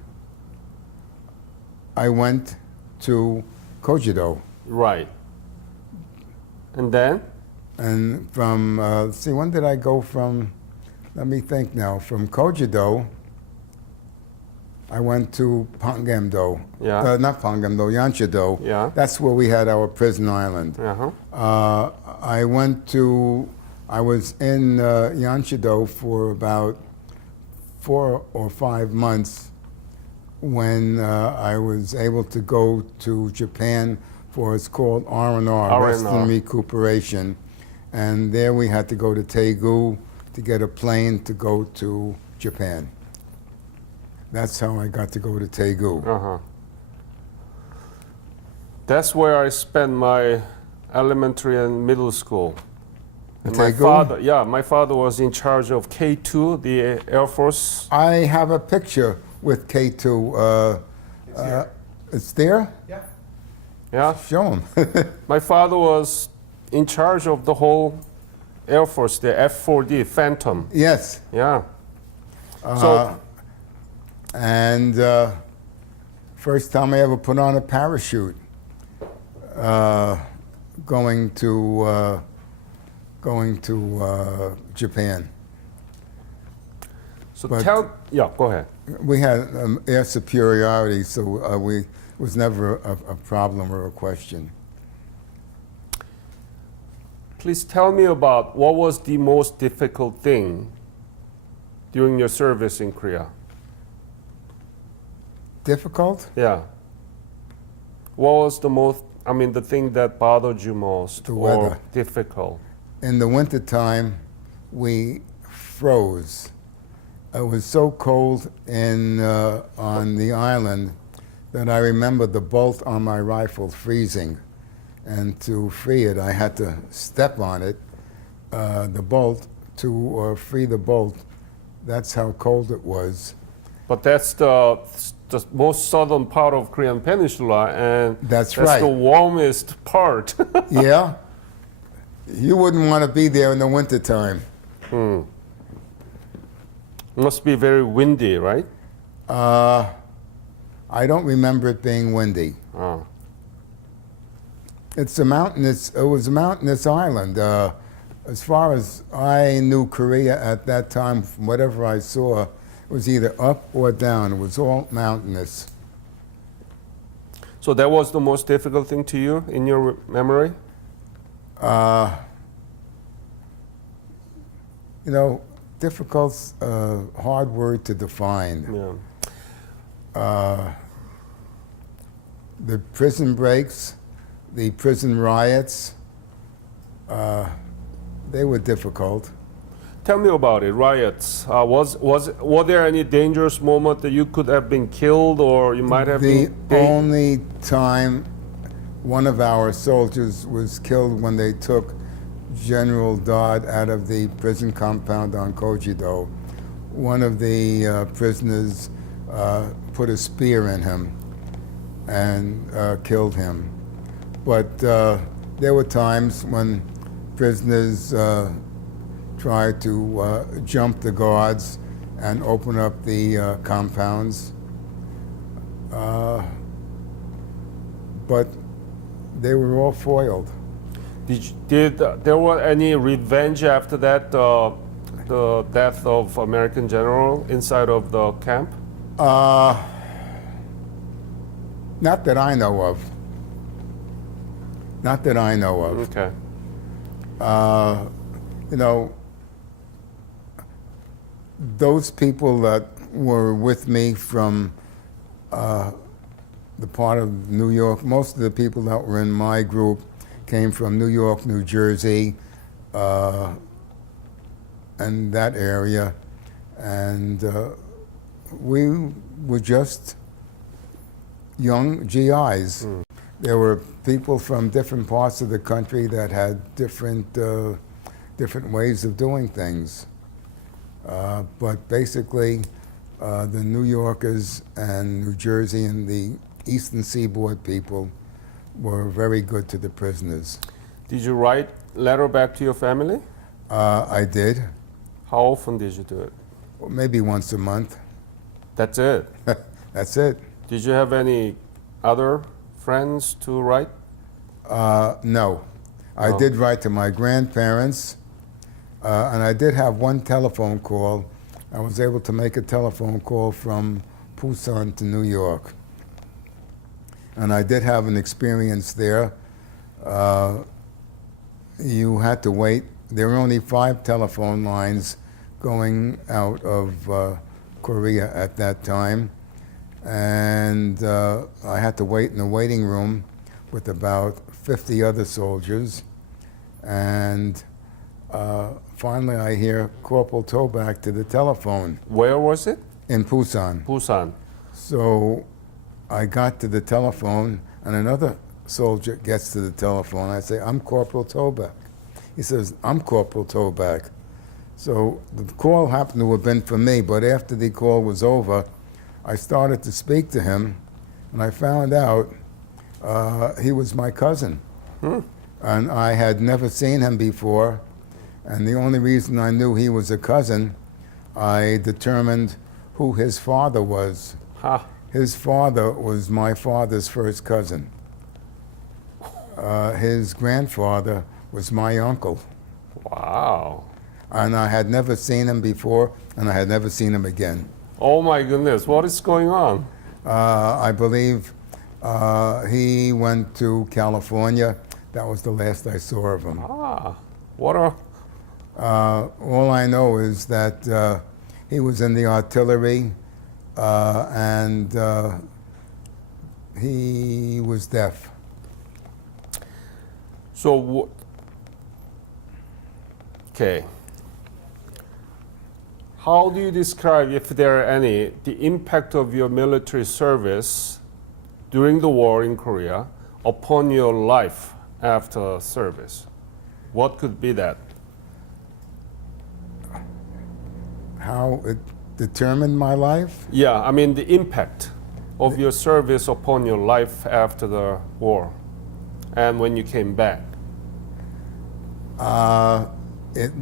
I went to Kojido. Right. And then? And from, when did I go from, let me think now, from Kojido, I went to Pangamdo. Yeah. Not Pangamdo, Yanchido. Yeah. That's where we had our prison island. Uh-huh. I was in Yanchido for about 4 or 5 months when I was able to go to Japan for what's called R&R, Rest R&R. and Recuperation. And there we had to go to Daegu to get a plane to go to Japan. That's how I got to go to Daegu. Uh-huh. That's where I spent my elementary and middle school. And my Daegu? my father was in charge of K2, the Air Force. I have a picture with K2. It's here. It's there? Yeah. Yeah. Show him. My father was in charge of the whole Air Force, the F-4D Phantom. Yes. Yeah. So And first time I ever put on a parachute, going to Japan. So But- go ahead. We had air superiority, so it was never a problem or a question. Please tell me about what was the most difficult thing during your service in Korea. Difficult? Yeah. What was the thing that bothered you most The or weather. difficult? In the wintertime, we froze. It was so cold on the island that I remember the bolt on my rifle freezing. And to free it, I had to step on it, the bolt, to free the bolt. That's how cold it was. But that's the most southern part of Korean Peninsula, and That's right. the warmest part. Yeah? You wouldn't want to be there in the wintertime. Must be very windy, right? I don't remember it being windy. Oh. It was a mountainous island. As far as I knew Korea at that time, from whatever I saw, it was either up or down. It was all mountainous. So that was the most difficult thing to you in your memory? Difficult's a hard word to define. Yeah. The prison breaks, the prison riots, they were difficult. Tell me about it. Riots. Were there any dangerous moment that you could have been killed, or you might have The been? only time one of our soldiers was killed when they took General Dodd out of the prison compound on Kojido. One of the prisoners put a spear in him and killed him. But there were times when prisoners tried to jump the guards and open up the compounds. But they were all foiled. Did there were any revenge after that, the death of American general inside of the camp? Not that I know of. Not that I know of. Okay. You know, those people that were with me from the part of New York, most of the people that were in my group came from New York, New Jersey, and that area. And we were just young GIs. There were people from different parts of the country that had different ways of doing things. But basically, the New Yorkers and New Jersey and the Eastern Seaboard people were very good to the prisoners. Did you write letter back to your family? I did. How often did you do it? Well, maybe once a month. That's it. That's it. Did you have any other friends to write? No. I No. did write to my grandparents, and I did have one telephone call. I was able to make a telephone call from Busan to New York. And I did have an experience there. You had to wait. There were only 5 telephone lines going out of Korea at that time. And I had to wait in a waiting room with about 50 other soldiers. And finally I hear Corporal Toback to the telephone Where was it? in Busan. Busan. So I got to the telephone, and another soldier gets to the telephone. I say, "I'm Corporal Toback." He says, "I'm Corporal Toback." So the call happened to have been for me, but after the call was over, I started to speak to him, and I found out he was my cousin. And I had never seen him before, and the only reason I knew he was a cousin, I determined who his father was. Ha. His father was my father's first cousin. His grandfather was my uncle. Wow. And I had never seen him before, and I had never seen him again. Oh my goodness, what is going on? I believe he went to California. That was the last I saw of him. Ah, what a... All I know is that he was in the artillery, and he was deaf. So, okay. How do you describe, if there are any, the impact of your military service during the war in Korea upon your life after service? What could be that? How it determined my life? Yeah, I mean the impact of your service upon your life after the war and when you came back. It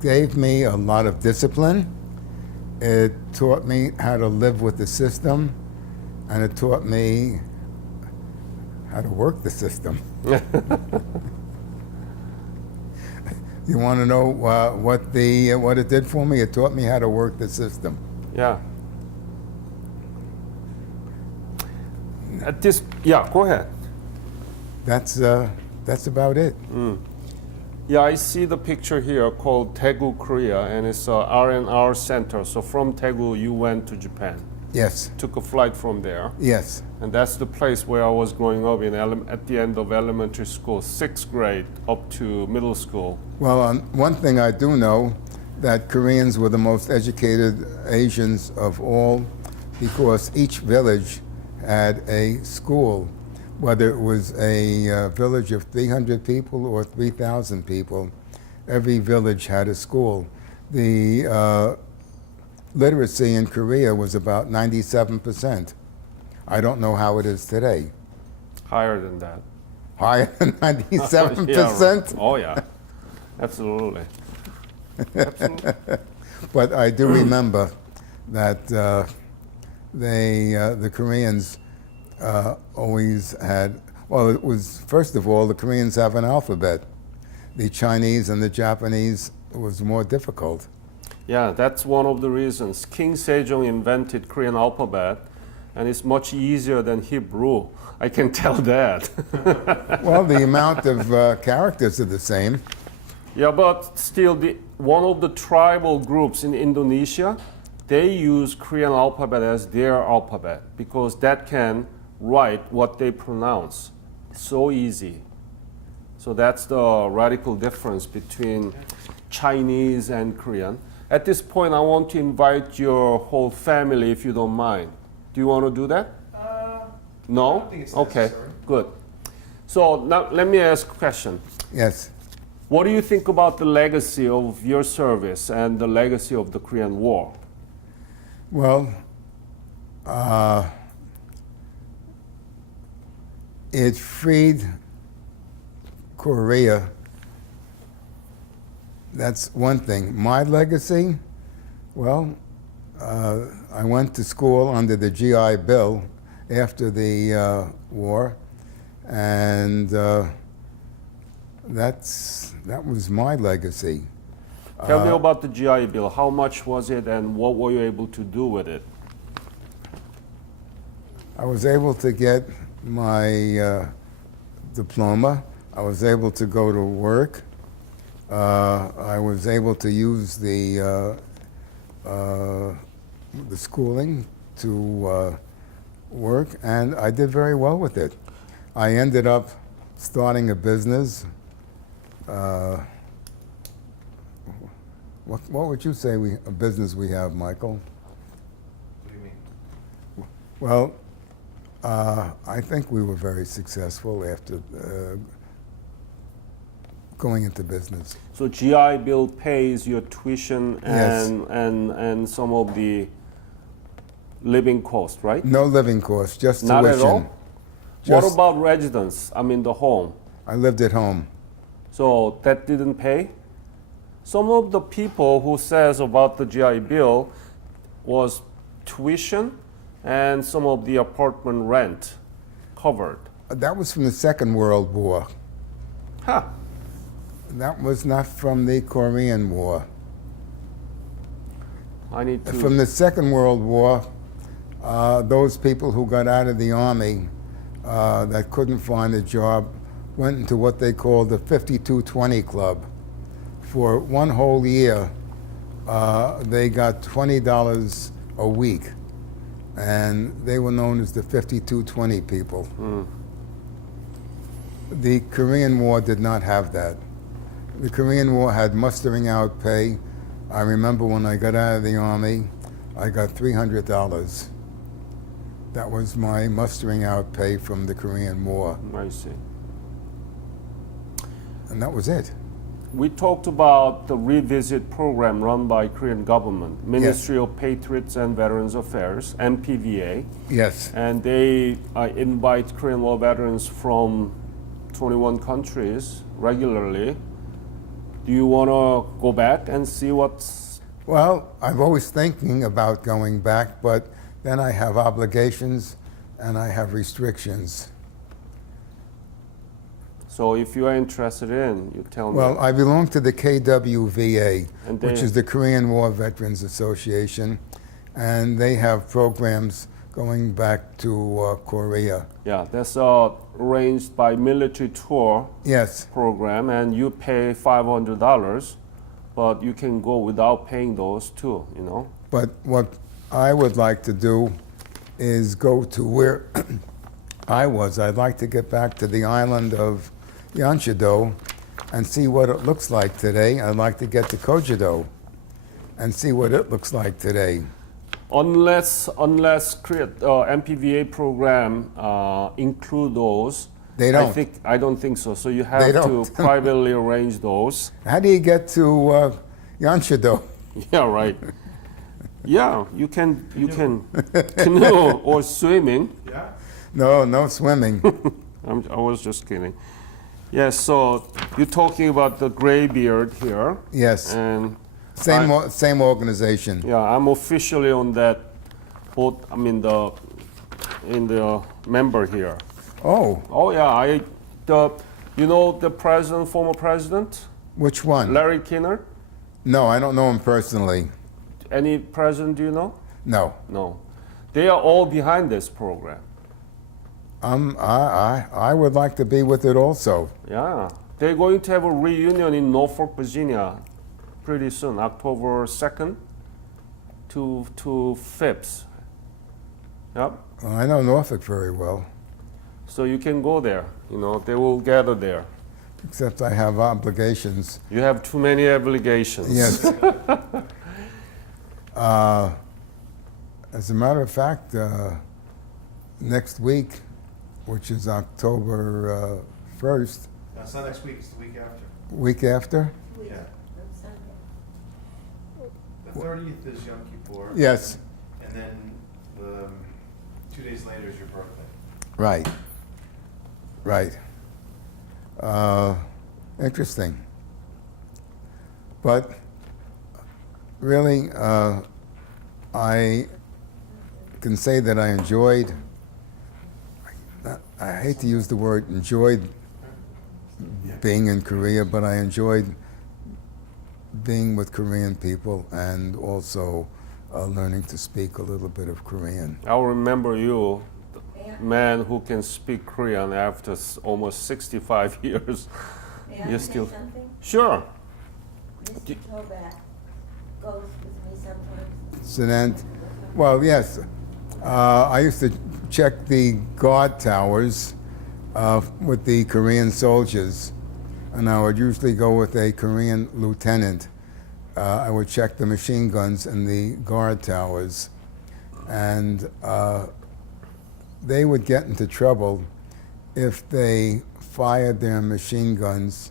gave me a lot of discipline. It taught me how to live with the system, and it taught me how to work the system. You want to know what it did for me? It taught me how to work the system. Yeah. At this, yeah, go ahead. That's about it. Yeah, I see the picture here called Daegu, Korea, and it's a R&R center. So from Daegu, you went to Japan, Yes, took a flight from there, yes. and that's the place where I was growing up in at the end of elementary school, 6th grade up to middle school. Well, one thing I do know, that Koreans were the most educated Asians of all, because each village had a school, whether it was a village of 300 people or 3,000 people. every village had a school. The literacy in Korea was about 97%. I don't know how it is today. Higher than that. Higher than 97%? Yeah, right. Oh yeah, absolutely. Absolutely. But I do remember that the Koreans always had, well, it was, first of all, the Koreans have an alphabet. The Chinese and the Japanese was more difficult. Yeah, that's one of the reasons. King Sejong invented Korean alphabet, and it's much easier than Hebrew. I can tell that. Well, the amount of characters are the same. Yeah, but still, one of the tribal groups in Indonesia, they use Korean alphabet as their alphabet because that can write what they pronounce. So easy. So that's the radical difference between Chinese and Korean. At this point, I want to invite your whole family, if you don't mind. Do you want to do that? No? I don't think it's okay, necessary. good. So now let me ask a question. Yes. What do you think about the legacy of your service and the legacy of the Korean War? Well, it freed Korea. That's one thing. My legacy, well, I went to school under the GI Bill after the war, and that was my legacy. Tell me about the GI Bill. How much was it and what were you able to do with it? I was able to get my diploma. I was able to go to work. I was able to use the schooling to work, and I did very well with it. I ended up starting a business. What would you say a business we have, Michael? What do you mean? Well, I think we were very successful after going into business. So GI Bill pays your tuition Yes. and some of the living cost, right? No living costs, just Not tuition. at all? What Just- about residence? I mean the home. I lived at home. So that didn't pay? Some of the people who says about the GI Bill was tuition and some of the apartment rent covered. That was from the Second World War. Huh. That was not from the Korean War. I need to... From the Second World War, those people who got out of the army that couldn't find a job went into what they called the 5220 Club. For one whole year, they got $20 a week, and they were known as the 5220 people. The Korean War did not have that. The Korean War had mustering out pay. I remember when I got out of the army, I got $300. That was my mustering out pay from the Korean War, I see. and that was it. We talked about the revisit program run by Korean government, Ministry of Patriots and Veterans Affairs, MPVA, Yes. and they invite Korean War veterans from 21 countries regularly. Do you want to go back and see what's... Well, I'm always thinking about going back, but then I have obligations and I have restrictions. So if you are interested in, you tell me. Well, I belong to the KWVA, And which they- is the Korean War Veterans Association, and they have programs going back to Korea. Yeah, that's arranged by military tour Yes. program, and you pay $500, but you can go without paying those too, you know? But what I would like to do is go to where I was. I'd like to get back to the island of Yanchido and see what it looks like today. I'd like to get to Kojido and see what it looks like today. Unless MPVA program include those, They don't. I don't think so. So you They have to don't. privately arrange those. How do you get to Yanshido? Yeah, right. Yeah, you can canoe or swimming. Yeah? No swimming. I was just kidding. Yes, so you're talking about the graybeard here. Yes. And Same organization. yeah, I'm officially on that boat. I mean in the member here. Oh, Oh yeah, you know the president, former president, which one? Larry Kinner. No, I don't know him personally. Any president do you know? No. No, they are all behind this program. I would like to be with it also. Yeah, they're going to have a reunion in Norfolk, Virginia, pretty soon, October 2nd to 5th. Yep. I know Norfolk very well, So you can go there. You know, they will gather there. except I have obligations. You have too many obligations. Yes. As a matter of fact, next week, which is October 1st, No, it's not next week, it's the week after. week after? Yeah. The 30th is Yom Kippur. Yes. And then 2 days later is your birthday. Right. Right. Interesting. But really, I can say that I enjoyed, I hate to use the word enjoyed being in Korea, but I enjoyed being with Korean people and also learning to speak a little bit of Korean. I'll remember you, the man who can speak Korean after almost 65 years. May I You're say still- something? Sure. Mr. Toback goes with me sometimes. So then, well, yes, I used to check the guard towers with the Korean soldiers, and I would usually go with a Korean lieutenant. I would check the machine guns in the guard towers, and they would get into trouble if they fired their machine guns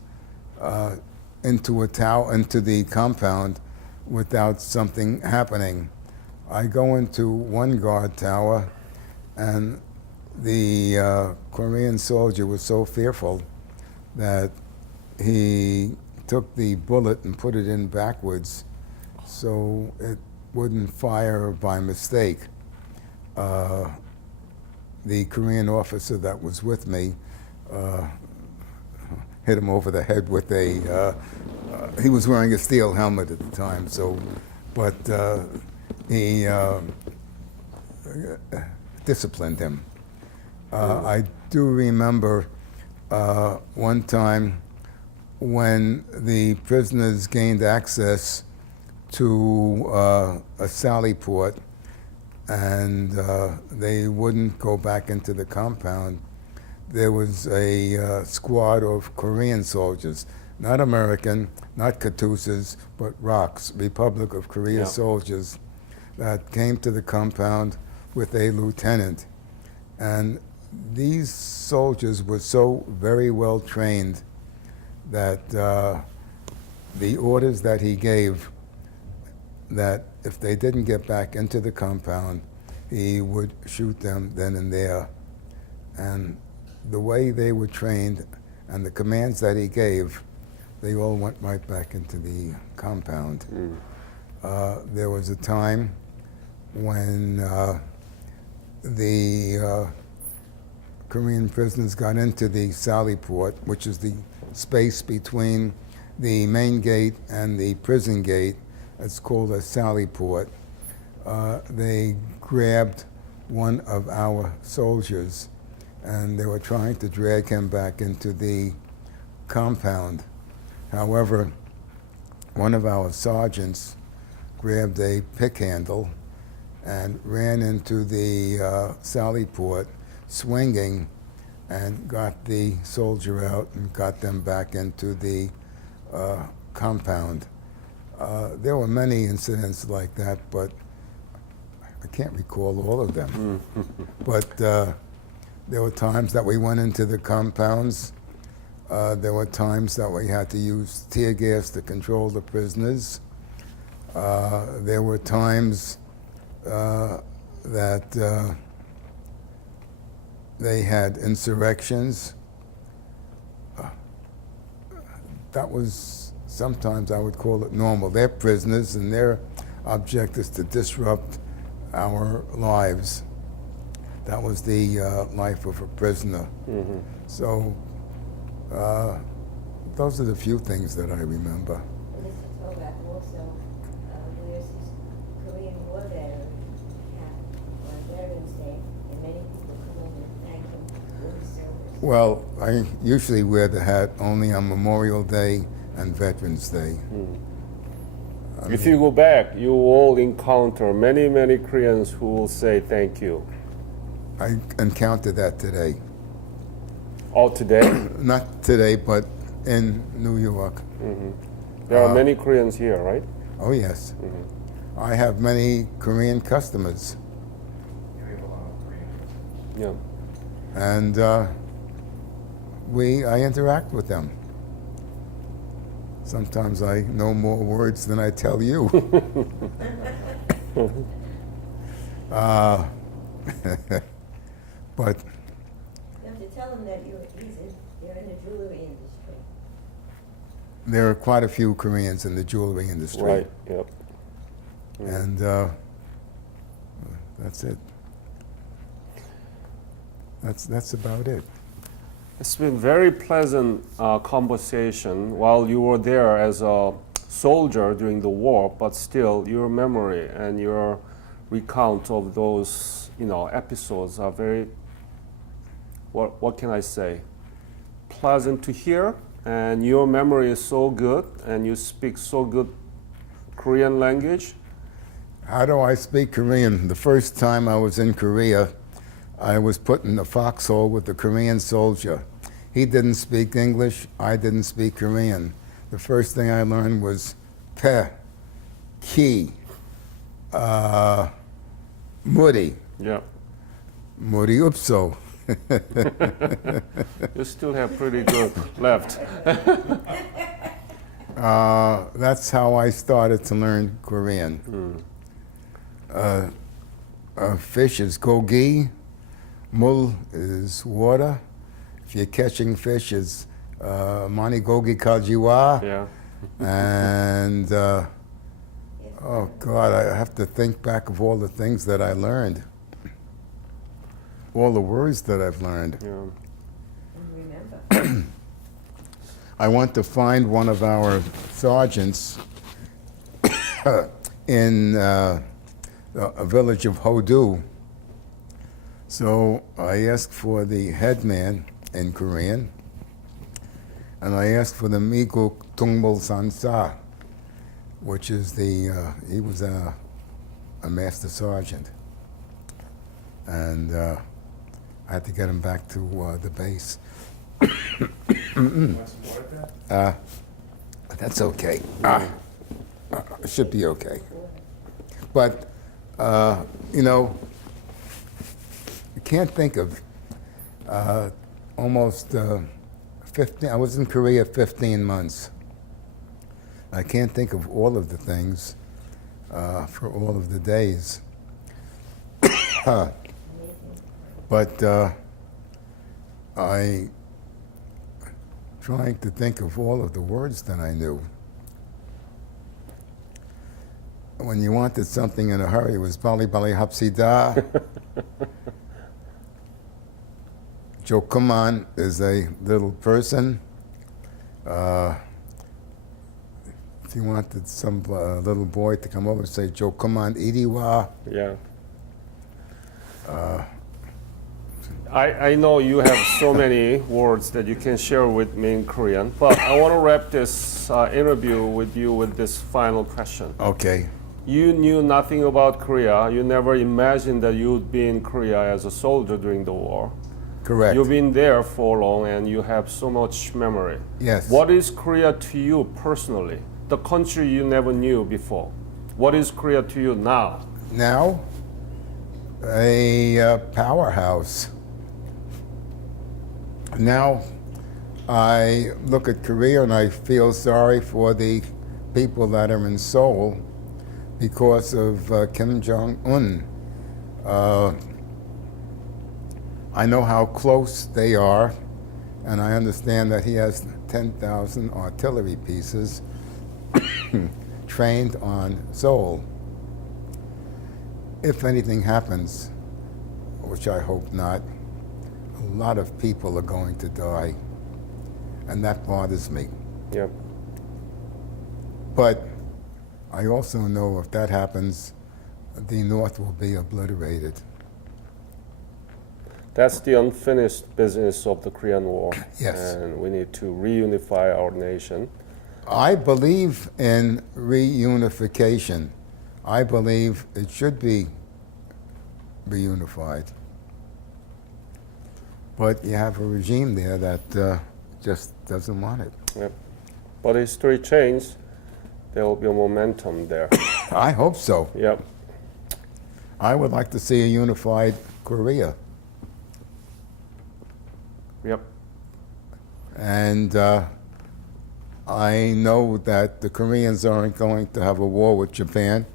into the compound without something happening. I go into one guard tower, and the Korean soldier was so fearful that he took the bullet and put it in backwards so it wouldn't fire by mistake. The Korean officer that was with me hit him over the head with he was wearing a steel helmet at the time, but he disciplined him. I do remember one time when the prisoners gained access to a sally port and they wouldn't go back into the compound. There was a squad of Korean soldiers, not American, not Katusas, but ROKs, Republic of Korea Yeah. soldiers, that came to the compound with a lieutenant. And these soldiers were so very well trained that the orders that he gave, that if they didn't get back into the compound, he would shoot them then and there. And the way they were trained and the commands that he gave, they all went right back into the compound. There was a time when the Korean prisoners got into the sally port, which is the space between the main gate and the prison gate. It's called a sally port. They grabbed one of our soldiers and they were trying to drag him back into the compound. However, one of our sergeants grabbed a pick handle and ran into the sally port swinging and got the soldier out and got them back into the compound. There were many incidents like that, but I can't recall all of them. But There were times that we went into the compounds. There were times that we had to use tear gas to control the prisoners. There were times that they had insurrections. That was, sometimes I would call it normal. They're prisoners and their object is to disrupt our lives. That was the life of a prisoner. Mm-hmm. So those are the few things that I remember. Mr. Toback also wears his Korean War veteran hat on Veterans Day, and many people come over and thank him for his service. Well, I usually wear the hat only on Memorial Day and Veterans Day. If you go back, you will encounter many, many Koreans who will say thank you. I encountered that today. Oh, today? Not today, but in New York. There are many Koreans here, right? Oh, yes. I have many Korean customers. We have a lot of Koreans. Yeah. And I interact with them. Sometimes I know more words than I tell you. But You have to tell him that you're in the jewelry industry. there are quite a few Koreans in the jewelry industry. Right, yep. And that's it. That's about it. It's been very pleasant conversation while you were there as a soldier during the war, but still your memory and your recount of those, episodes are very, what can I say, pleasant to hear, and your memory is so good, and you speak so good Korean language. How do I speak Korean? The first time I was in Korea, I was put in a foxhole with a Korean soldier. He didn't speak English, I didn't speak Korean. The first thing I learned was pe, ki, muri, Yeah, muri upso. you still have pretty good left. That's how I started to learn Korean. Fish is gogi, mul is water. If you're catching fish, is mani gogi kajiwa. Yeah. And oh God, I have to think back of all the things that I learned, all the words that I've learned. Yeah. And remember, I want to find one of our sergeants in a village of Hodu. So I asked for the headman in Korean, and I asked for the Migo Tungbul Sansa, which is he was a master sergeant. And I had to get him back to the base. Want some water, Dad? That's okay. It should be okay. But, I can't think of almost 15, I was in Korea 15 months. I can't think of all of the things for all of the days. But I trying to think of all of the words that I knew. When you wanted something in a hurry, it was bali bali hapsida. Jokuman is a little person. If you wanted some little boy to come over and say Jokuman iriwa. Yeah. I know you have so many words that you can share with me in Korean, but I want to wrap this interview with you with this final question. Okay. You knew nothing about Korea. You never imagined that you'd be in Korea as a soldier during the war. Correct. You've been there for long and you have so much memory. Yes. What is Korea to you personally? The country you never knew before. What is Korea to you now? Now, a powerhouse. Now I look at Korea and I feel sorry for the people that are in Seoul because of Kim Jong-un. I know how close they are, and I understand that he has 10,000 artillery pieces trained on Seoul. If anything happens, which I hope not, a lot of people are going to die, and that bothers me. Yep. But I also know if that happens, the North will be obliterated. That's the unfinished business of the Korean War. Yes. And we need to reunify our nation. I believe in reunification. I believe it should be reunified. But you have a regime there that just doesn't want it. Yep. But history changed. There will be a momentum there. I hope so. Yep. I would like to see a unified Korea. Yep. And I know that the Koreans aren't going to have a war with Japan.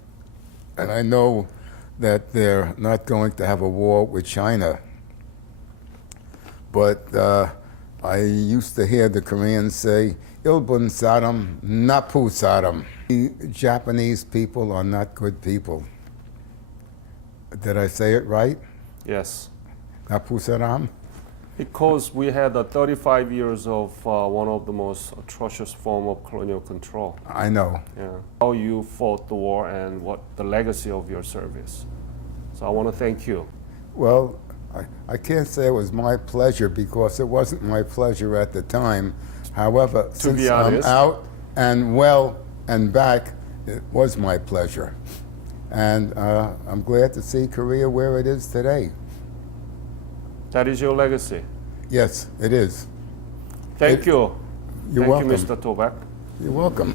And I know that they're not going to have a war with China. But I used to hear the Koreans say, "Ilbun Saddam, Napu Saddam." The Japanese people are not good people. Did I say it right? Yes. Napu Saddam? Because we had 35 years of one of the most atrocious form of colonial control. I know. Yeah. How you fought the war and what the legacy of your service. So I want to thank you. Well, I can't say it was my pleasure because it wasn't my pleasure at the time. However, since be I'm honest. out and well and back, it was my pleasure. And I'm glad to see Korea where it is today. That is your legacy. Yes, it is. Thank you. You're Thank welcome. you, Mr. Toback. You're welcome.